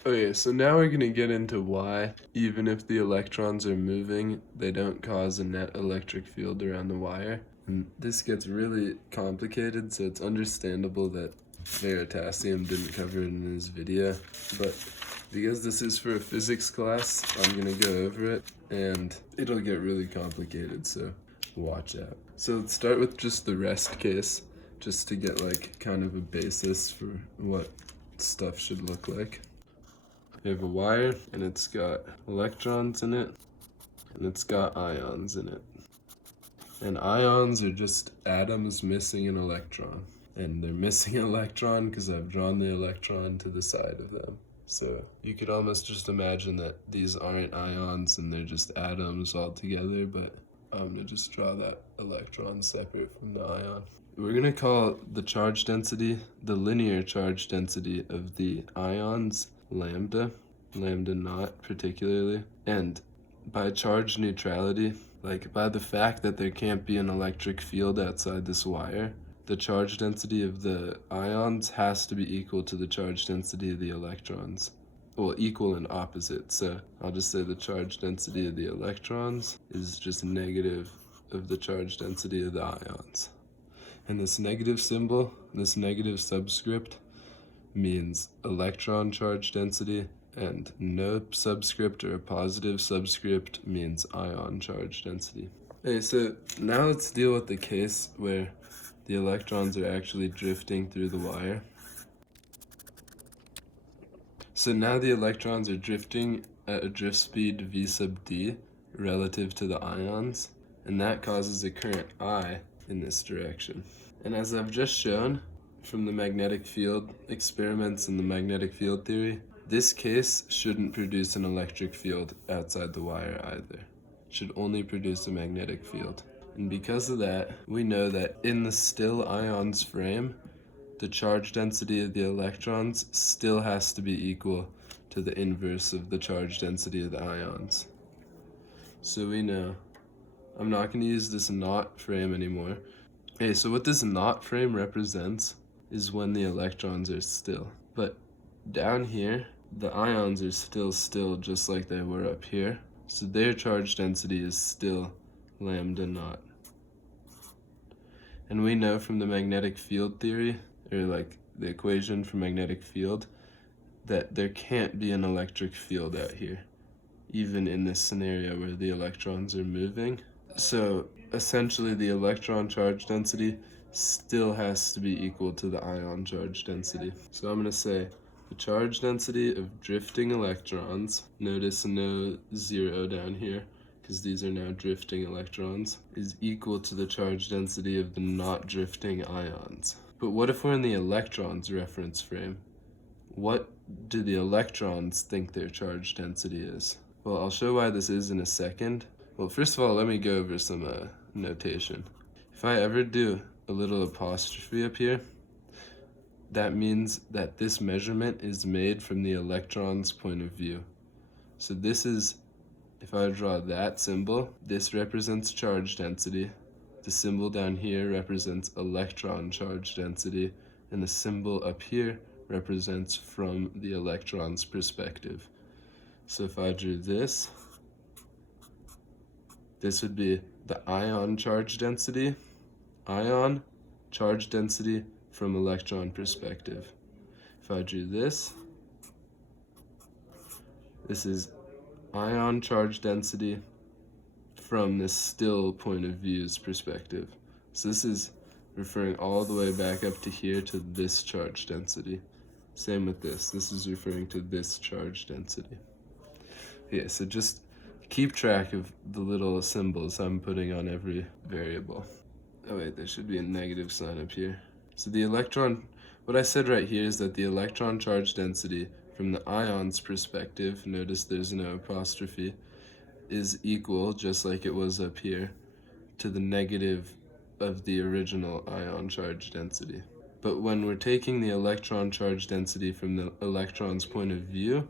Okay, so now we're gonna get into why, even if the electrons are moving, they don't cause a net electric field around the wire. And this gets really complicated, so it's understandable that Veritasium didn't cover it in his video. But because this is for a physics class, I'm gonna go over it, and it'll get really complicated, so watch out. So let's start with just the rest case, just to get like kind of a basis for what stuff should look like. We have a wire, and it's got electrons in it, and it's got ions in it. And ions are just atoms missing an electron. And they're missing an electron because I've drawn the electron to the side of them. So you could almost just imagine that these aren't ions and they're just atoms all together, but I'm gonna just draw that electron separate from the ion. We're gonna call the charge density, the linear charge density of the ions, lambda naught particularly. And by charge neutrality, like by the fact that there can't be an electric field outside this wire, the charge density of the ions has to be equal to the charge density of the electrons. Well, equal and opposite. So I'll just say the charge density of the electrons is just negative of the charge density of the ions. And this negative symbol, this negative subscript, means electron charge density, and no subscript or a positive subscript means ion charge density. Okay, so now let's deal with the case where the electrons are actually drifting through the wire. So now the electrons are drifting at a drift speed v sub d relative to the ions, and that causes a current I in this direction. And as I've just shown from the magnetic field experiments and the magnetic field theory, this case shouldn't produce an electric field outside the wire either. It should only produce a magnetic field. And because of that, we know that in the still ions frame, the charge density of the electrons still has to be equal to the inverse of the charge density of the ions. So we know, I'm not going to use this knot frame anymore. Okay, so what this knot frame represents is when the electrons are still. But down here, the ions are still just like they were up here. So their charge density is still lambda naught. And we know from the magnetic field theory, or like the equation for magnetic field, that there can't be an electric field out here, even in this scenario where the electrons are moving. So essentially the electron charge density still has to be equal to the ion charge density. So I'm going to say the charge density of drifting electrons, notice no 0 down here, because these are now drifting electrons, is equal to the charge density of the not drifting ions. But what if we're in the electrons reference frame? What do the electrons think their charge density is? Well, I'll show why this is in a second. Well, first of all, let me go over some notation. If I ever do a little apostrophe up here, that means that this measurement is made from the electron's point of view. So this is, if I draw that symbol, this represents charge density. The symbol down here represents electron charge density, and the symbol up here represents from the electron's perspective. So if I drew this would be the ion charge density, ion charge density from electron perspective. If I drew this is ion charge density from the still point of view's perspective. So this is referring all the way back up to here to this charge density. Same with this. This is referring to this charge density. Yeah, so just keep track of the little symbols I'm putting on every variable. Oh wait, there should be a negative sign up here. So the electron, what I said right here is that the electron charge density from the ion's perspective, notice there's no apostrophe, is equal, just like it was up here, to the negative of the original ion charge density. But when we're taking the electron charge density from the electron's point of view,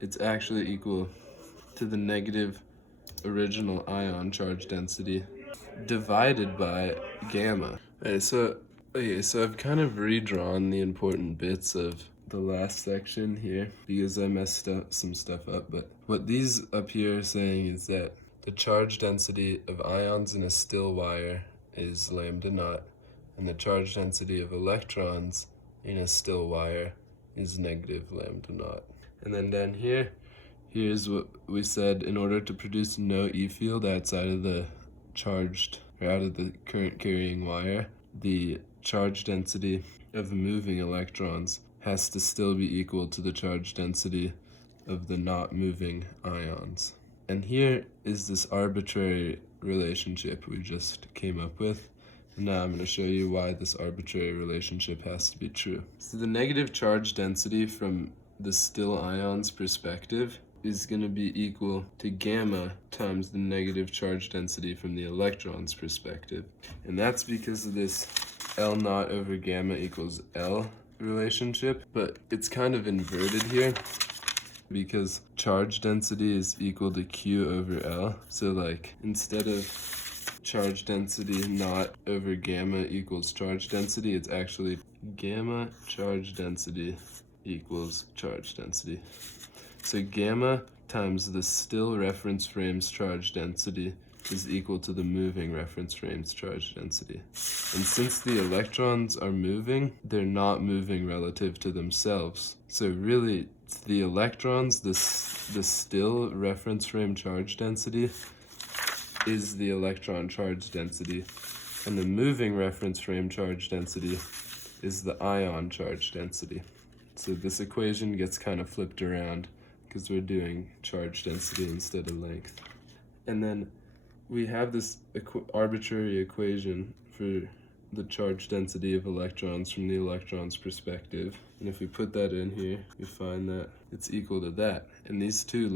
it's actually equal to the negative original ion charge density divided by gamma. Okay, so I've kind of redrawn the important bits of the last section here because I messed up some stuff up, but what these up here are saying is that the charge density of ions in a still wire is lambda naught, and the charge density of electrons in a still wire is negative lambda naught. And then down here, here's what we said: in order to produce no E field outside of the charged, or out of the current carrying wire, the charge density of the moving electrons has to still be equal to the charge density of the not moving ions. And here is this arbitrary relationship we just came up with. And now I'm going to show you why this arbitrary relationship has to be true. So the negative charge density from the still ion's perspective is going to be equal to gamma times the negative charge density from the electron's perspective. And that's because of this L naught over gamma equals L relationship, but it's kind of inverted here because charge density is equal to Q over L. So like, instead of charge density naught over gamma equals charge density, it's actually gamma charge density equals charge density. So gamma times the still reference frame's charge density is equal to the moving reference frame's charge density. And since the electrons are moving, they're not moving relative to themselves. So really, the electrons, the still reference frame charge density is the electron charge density, and the moving reference frame charge density is the ion charge density. So this equation gets kind of flipped around because we're doing charge density instead of length. And then we have this arbitrary equation for the charge density of electrons from the electron's perspective. And if we put that in here, we find that it's equal to that. And these two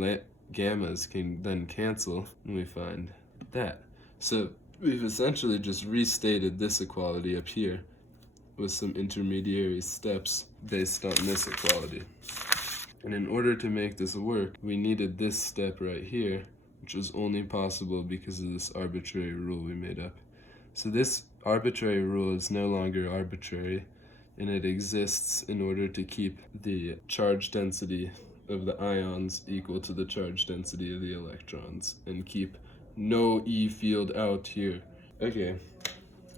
gammas can then cancel, and we find that. So we've essentially just restated this equality up here with some intermediary steps based on this equality. And in order to make this work, we needed this step right here, which was only possible because of this arbitrary rule we made up. So this arbitrary rule is no longer arbitrary, and it exists in order to keep the charge density of the ions equal to the charge density of the electrons, and keep no E field out here. Okay,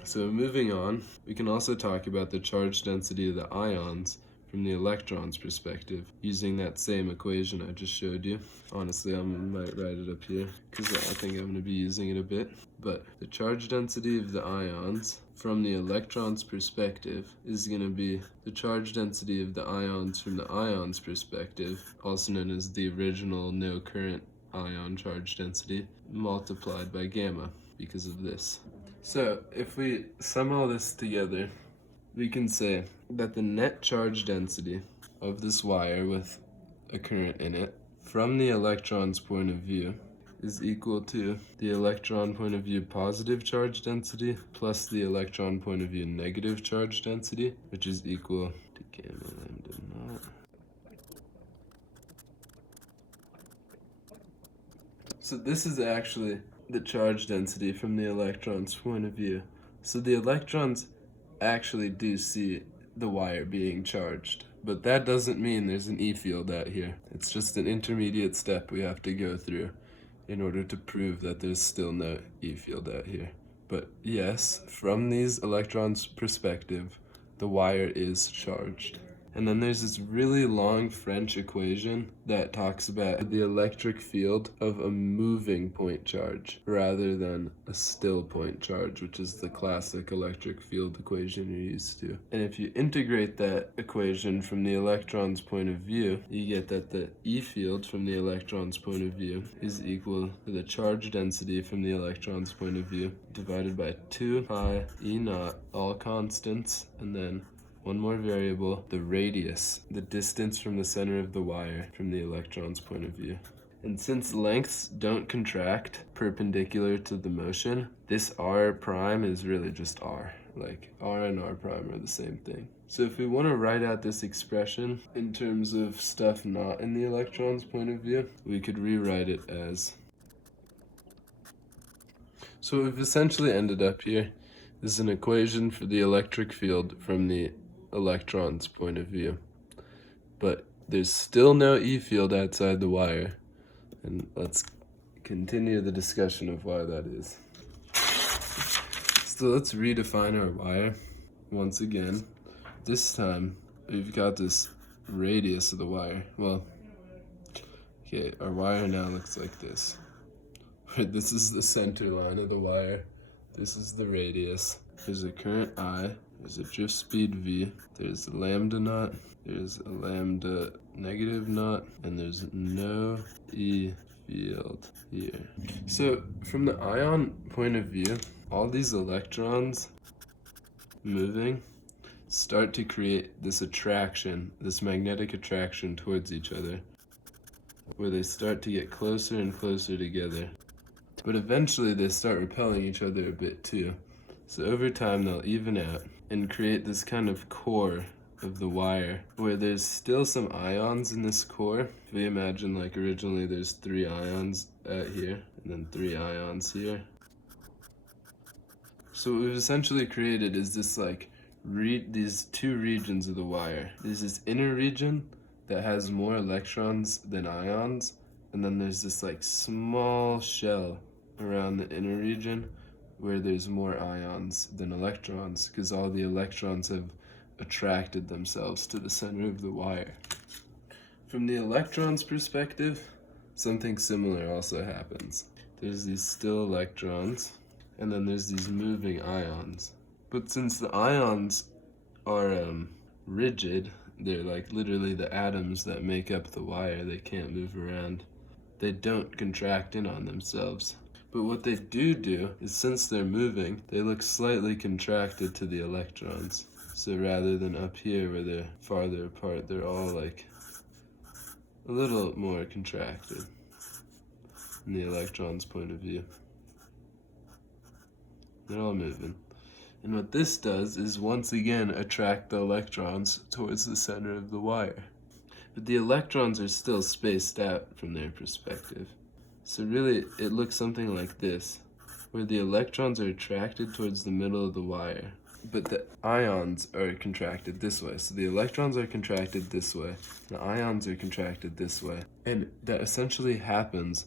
so moving on, we can also talk about the charge density of the ions from the electron's perspective using that same equation I just showed you. Honestly, I might write it up here because I think I'm going to be using it a bit. But the charge density of the ions from the electron's perspective is going to be the charge density of the ions from the ion's perspective, also known as the original no current ion charge density, multiplied by gamma because of this. So if we sum all this together, we can say that the net charge density of this wire with a current in it from the electron's point of view is equal to the electron point of view positive charge density plus the electron point of view negative charge density, which is equal to gamma lambda naught. So this is actually the charge density from the electron's point of view. So the electrons actually do see the wire being charged, but that doesn't mean there's an E field out here. It's just an intermediate step we have to go through in order to prove that there's still no E field out here. But yes, from these electrons' perspective, the wire is charged. And then there's this really long French equation that talks about the electric field of a moving point charge rather than a still point charge, which is the classic electric field equation you're used to. And if you integrate that equation from the electron's point of view, you get that the E field from the electron's point of view is equal to the charge density from the electron's point of view divided by 2 pi E naught, all constants, and then one more variable, the radius, the distance from the center of the wire from the electron's point of view. And since lengths don't contract perpendicular to the motion, this r prime is really just r. Like r and r prime are the same thing. So if we want to write out this expression in terms of stuff not in the electron's point of view, we could rewrite it as... So we've essentially ended up here. This is an equation for the electric field from the electron's point of view, but there's still no E field outside the wire, and let's continue the discussion of why that is. So let's redefine our wire once again. This time we've got this radius of the wire. Well, okay, our wire now looks like this. This is the center line of the wire, this is the radius, there's a current I, there's a drift speed V, there's a lambda naught, there's a lambda negative naught, and there's no E field here. So from the ion point of view, all these electrons moving start to create this attraction, this magnetic attraction towards each other, where they start to get closer and closer together. But eventually they start repelling each other a bit too. So over time they'll even out and create this kind of core of the wire where there's still some ions in this core. If we imagine like originally there's 3 ions out here and then 3 ions here. So what we've essentially created is this like these 2 regions of the wire. There's this inner region that has more electrons than ions, and then there's this like small shell around the inner region where there's more ions than electrons, because all the electrons have attracted themselves to the center of the wire. From the electron's perspective, something similar also happens. There's these still electrons, and then there's these moving ions. But since the ions are rigid, they're like literally the atoms that make up the wire, they can't move around. They don't contract in on themselves. But what they do is, since they're moving, they look slightly contracted to the electrons. So rather than up here where they're farther apart, they're all like a little more contracted in the electron's point of view. They're all moving. And what this does is once again attract the electrons towards the center of the wire. But the electrons are still spaced out from their perspective. So really, it looks something like this, where the electrons are attracted towards the middle of the wire, but the ions are contracted this way. So the electrons are contracted this way, the ions are contracted this way. And that essentially happens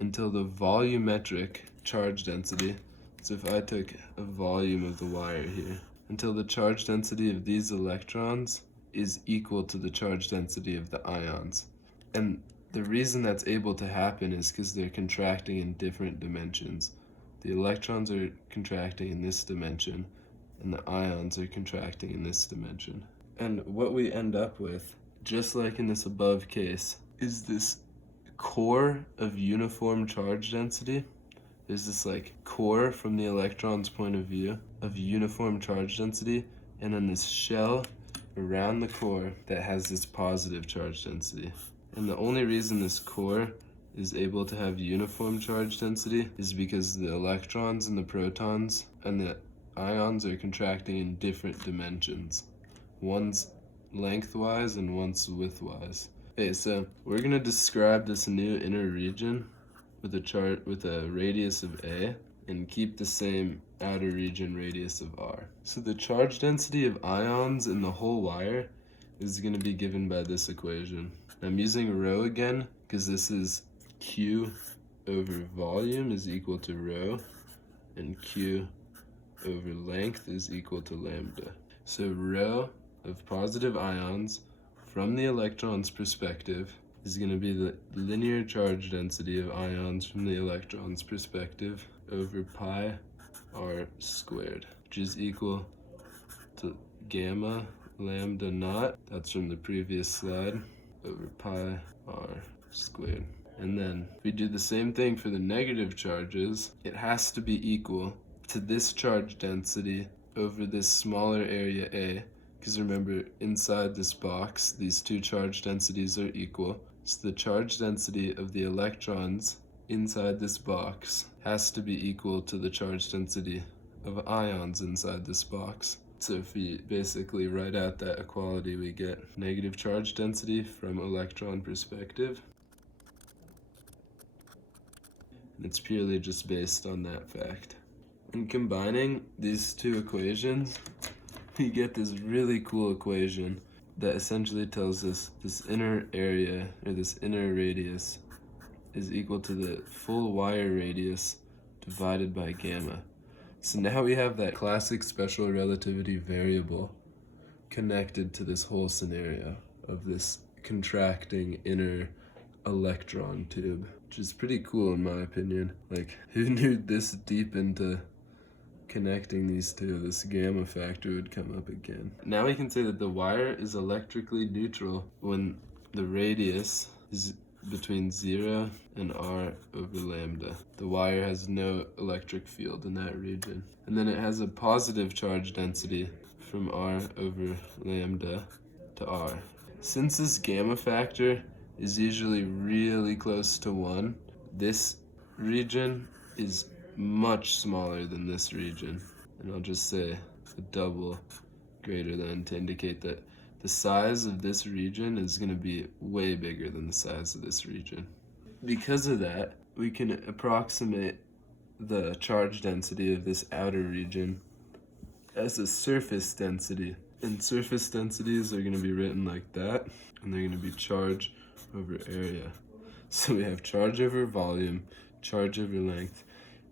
until the volumetric charge density, so if I took a volume of the wire here, until the charge density of these electrons is equal to the charge density of the ions. And the reason that's able to happen is because they're contracting in different dimensions. The electrons are contracting in this dimension, and the ions are contracting in this dimension. And what we end up with, just like in this above case, is this core of uniform charge density. There's this like core from the electron's point of view of uniform charge density, and then this shell around the core that has this positive charge density. And the only reason this core is able to have uniform charge density is because the electrons and the protons and the ions are contracting in different dimensions. One's lengthwise and one's widthwise. Okay, so we're gonna describe this new inner region with a radius of A and keep the same outer region radius of R. So the charge density of ions in the whole wire is going to be given by this equation. I'm using rho again because this is Q over volume is equal to rho, and Q over length is equal to lambda. So rho of positive ions from the electron's perspective is going to be the linear charge density of ions from the electron's perspective over pi r squared, which is equal to gamma lambda naught, that's from the previous slide, over pi r squared. And then if we do the same thing for the negative charges, it has to be equal to this charge density over this smaller area A, because remember, inside this box, these two charge densities are equal. So the charge density of the electrons inside this box has to be equal to the charge density of ions inside this box. So if we basically write out that equality, we get negative charge density from electron perspective. And it's purely just based on that fact. And combining these two equations, we get this really cool equation that essentially tells us this inner area, or this inner radius, is equal to the full wire radius divided by gamma. So now we have that classic special relativity variable connected to this whole scenario of this contracting inner electron tube, which is pretty cool in my opinion. Like, who knew this deep into connecting these two, this gamma factor would come up again. Now we can say that the wire is electrically neutral when the radius is between 0 and r over lambda. The wire has no electric field in that region. And then it has a positive charge density from r over lambda to r. Since this gamma factor is usually really close to 1, this region is much smaller than this region, and I'll just say a double greater than to indicate that the size of this region is going to be way bigger than the size of this region. Because of that, we can approximate the charge density of this outer region as a surface density, and surface densities are going to be written like that, and they're going to be charge over area. So we have charge over volume, charge over length,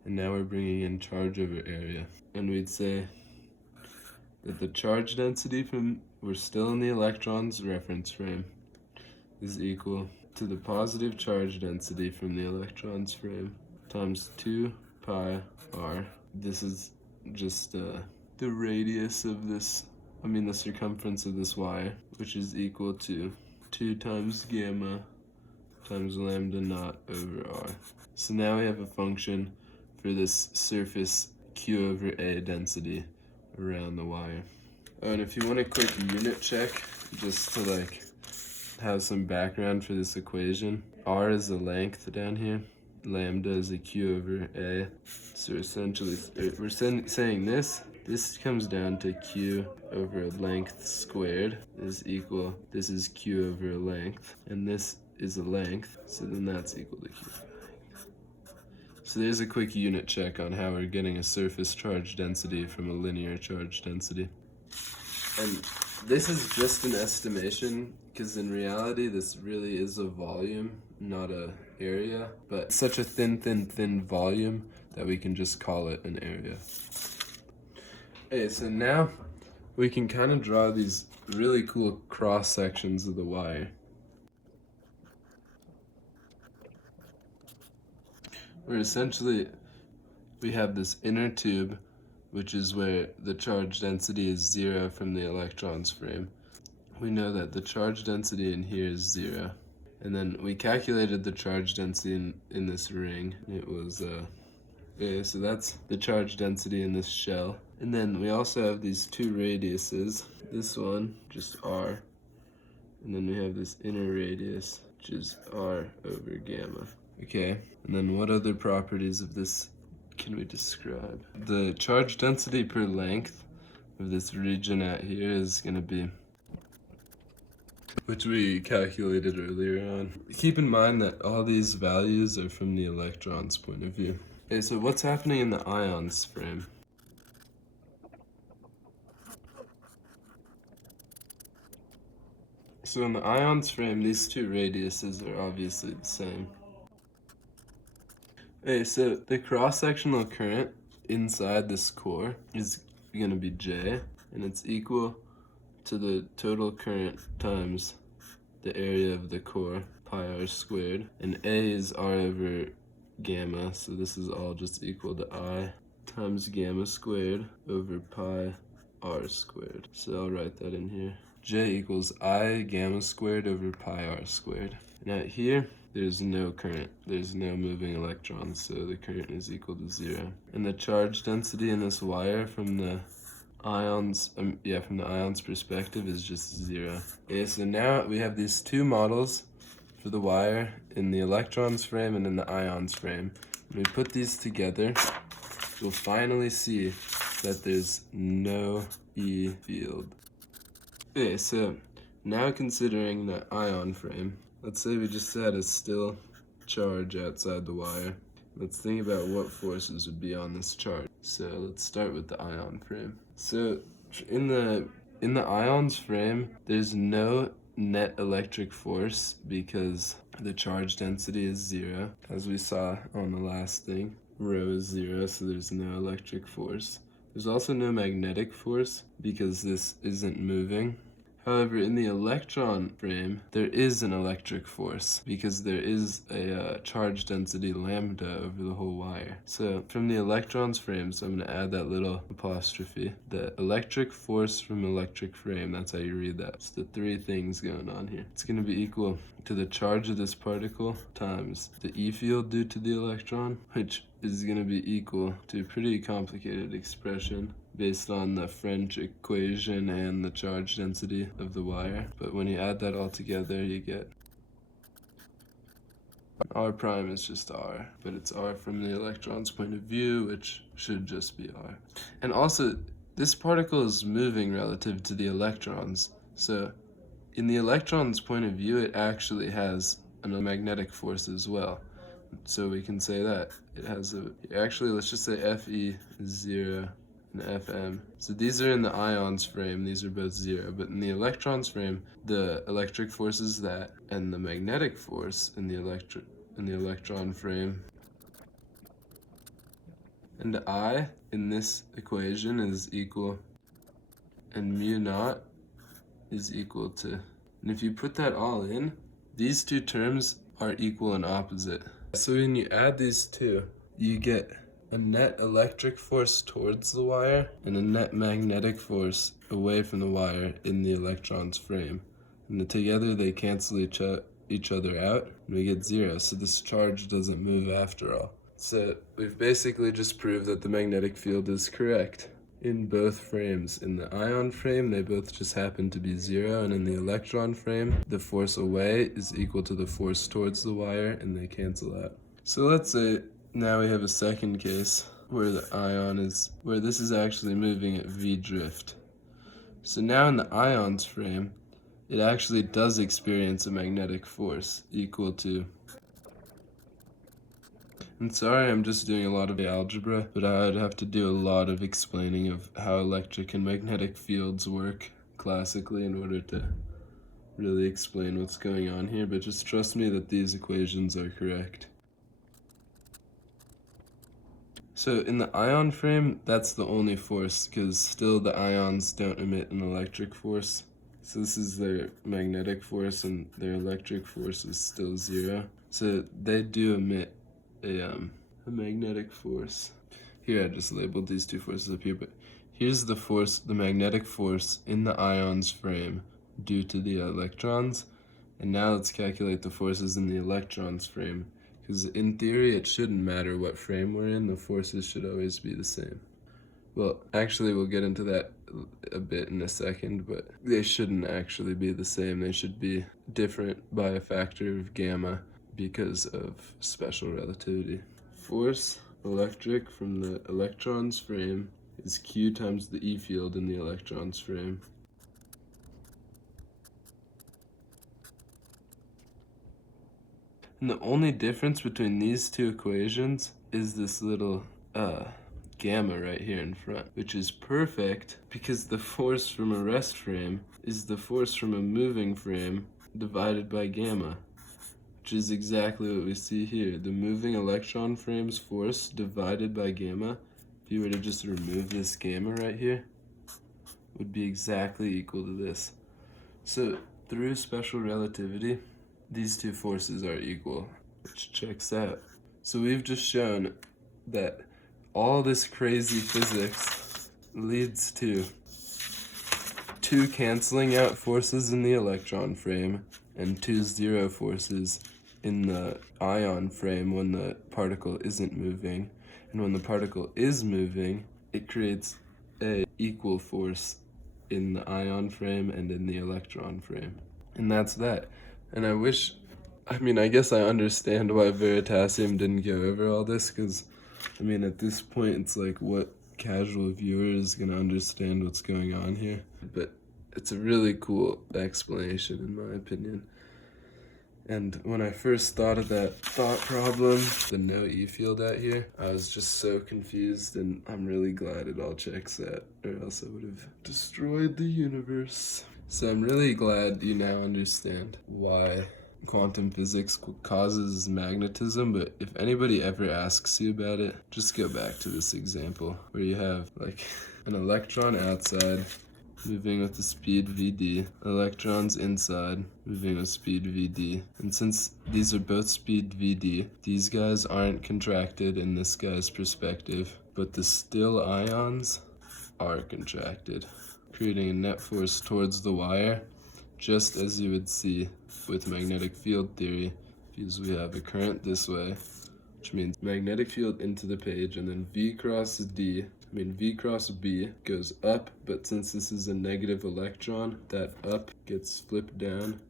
and now we're bringing in charge over area. And we'd say that the charge density we're still in the electron's reference frame, is equal to the positive charge density from the electron's frame times 2 pi r. This is just the radius of this, the circumference of this wire, which is equal to 2 times gamma times lambda naught over r. So now we have a function for this surface Q over A density around the wire. Oh, and if you want a quick unit check, just to have some background for this equation, R is the length down here, lambda is a Q over A. So essentially, we're saying this comes down to Q over length squared is equal, this is Q over length, and this is a length, so then that's equal to Q. So there's a quick unit check on how we're getting a surface charge density from a linear charge density. And this is just an estimation, because in reality this really is a volume, not a area, but such a thin volume that we can just call it an area. Okay, so now we can kind of draw these really cool cross sections of the wire. Where essentially we have this inner tube, which is where the charge density is 0 from the electron's frame. We know that the charge density in here is 0. And then we calculated the charge density in this ring. It was, okay, so that's the charge density in this shell. And then we also have these two radiuses. This one, just R. And then we have this inner radius, which is R over gamma. Okay, and then what other properties of this can we describe? The charge density per length of this region out here is going to be, which we calculated earlier on. Keep in mind that all these values are from the electron's point of view. Okay, so what's happening in the ions frame? So in the ions frame, these two radiuses are obviously the same. Okay, so the cross-sectional current inside this core is going to be J, and it's equal to the total current times the area of the core, pi r squared. And A is R over gamma, so this is all just equal to I times gamma squared over pi r squared. So I'll write that in here. J equals I gamma squared over pi r squared. Now here, there's no current. There's no moving electrons, so the current is equal to 0. And the charge density in this wire from the ions, from the ions perspective is just 0. Okay, so now we have these two models for the wire in the electrons frame and in the ions frame. When we put these together, we'll finally see that there's no E field. Okay, so now considering the ion frame, let's say we just had a still charge outside the wire. Let's think about what forces would be on this charge. So let's start with the ion frame. So in the ions frame, there's no net electric force because the charge density is 0. As we saw on the last thing, rho is 0, so there's no electric force. There's also no magnetic force because this isn't moving. However, in the electron frame, there is an electric force because there is a charge density lambda over the whole wire. So from the electrons frame, so I'm going to add that little apostrophe. The electric force from electric frame, that's how you read that. It's the three things going on here. It's going to be equal to the charge of this particle times the E field due to the electron, which is going to be equal to a pretty complicated expression based on the French equation and the charge density of the wire. But when you add that all together, you get R prime is just R, but it's R from the electron's point of view, which should just be R. And also, this particle is moving relative to the electrons, so in the electron's point of view, it actually has a magnetic force as well. So we can say that it has actually, let's just say Fe is 0 and Fm. So these are in the ions frame, these are both 0, but in the electrons frame, the electric force is that, and the magnetic force in the electron frame. And I in this equation is equal, and mu naught is equal to, and if you put that all in, these two terms are equal and opposite. So when you add these two, you get a net electric force towards the wire and a net magnetic force away from the wire in the electron's frame. And together they cancel each other out, and we get 0, so this charge doesn't move after all. So we've basically just proved that the magnetic field is correct in both frames. In the ion frame, they both just happen to be 0, and in the electron frame, the force away is equal to the force towards the wire, and they cancel out. So let's say now we have a second case where the ion is, where this is actually moving at v drift. So now in the ions frame, it actually does experience a magnetic force equal to, and sorry, I'm just doing a lot of algebra, but I'd have to do a lot of explaining of how electric and magnetic fields work classically in order to really explain what's going on here, but just trust me that these equations are correct. So in the ion frame, that's the only force, because still the ions don't emit an electric force. So this is their magnetic force, and their electric force is still 0. So they do emit a magnetic force. Here I just labeled these two forces up here, but here's the force, the magnetic force in the ion's frame due to the electrons. And now let's calculate the forces in the electron's frame, because in theory it shouldn't matter what frame we're in, the forces should always be the same. Well, actually we'll get into that a bit in a second, but they shouldn't actually be the same. They should be different by a factor of gamma because of special relativity. Force electric from the electron's frame is Q times the E field in the electron's frame. And the only difference between these two equations is this little gamma right here in front, which is perfect because the force from a rest frame is the force from a moving frame divided by gamma, which is exactly what we see here. The moving electron frame's force divided by gamma, if you were to just remove this gamma right here, would be exactly equal to this. So through special relativity, these two forces are equal, which checks out. So we've just shown that all this crazy physics leads to two canceling out forces in the electron frame and two zero forces in the ion frame when the particle isn't moving. And when the particle is moving, it creates a equal force in the ion frame and in the electron frame. And that's that. And I guess I understand why Veritasium didn't go over all this, because, at this point, it's like, what casual viewer is going to understand what's going on here? But it's a really cool explanation, in my opinion. And when I first thought of that thought problem, the no E field out here, I was just so confused, and I'm really glad it all checks out, or else I would have destroyed the universe. So I'm really glad you now understand why quantum physics causes magnetism, but if anybody ever asks you about it, just go back to this example where you have like an electron outside moving with the speed vd, electrons inside moving with speed vd. And since these are both speed vd, these guys aren't contracted in this guy's perspective, but the still ions are contracted, creating a net force towards the wire, just as you would see with magnetic field theory, because we have a current this way, which means magnetic field into the page, and then V cross B goes up, but since this is a negative electron, that up gets flipped down.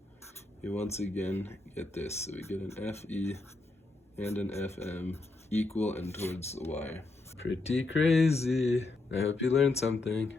You once again get this, so we get an FE and an FM equal and towards the wire. Pretty crazy. I hope you learned something.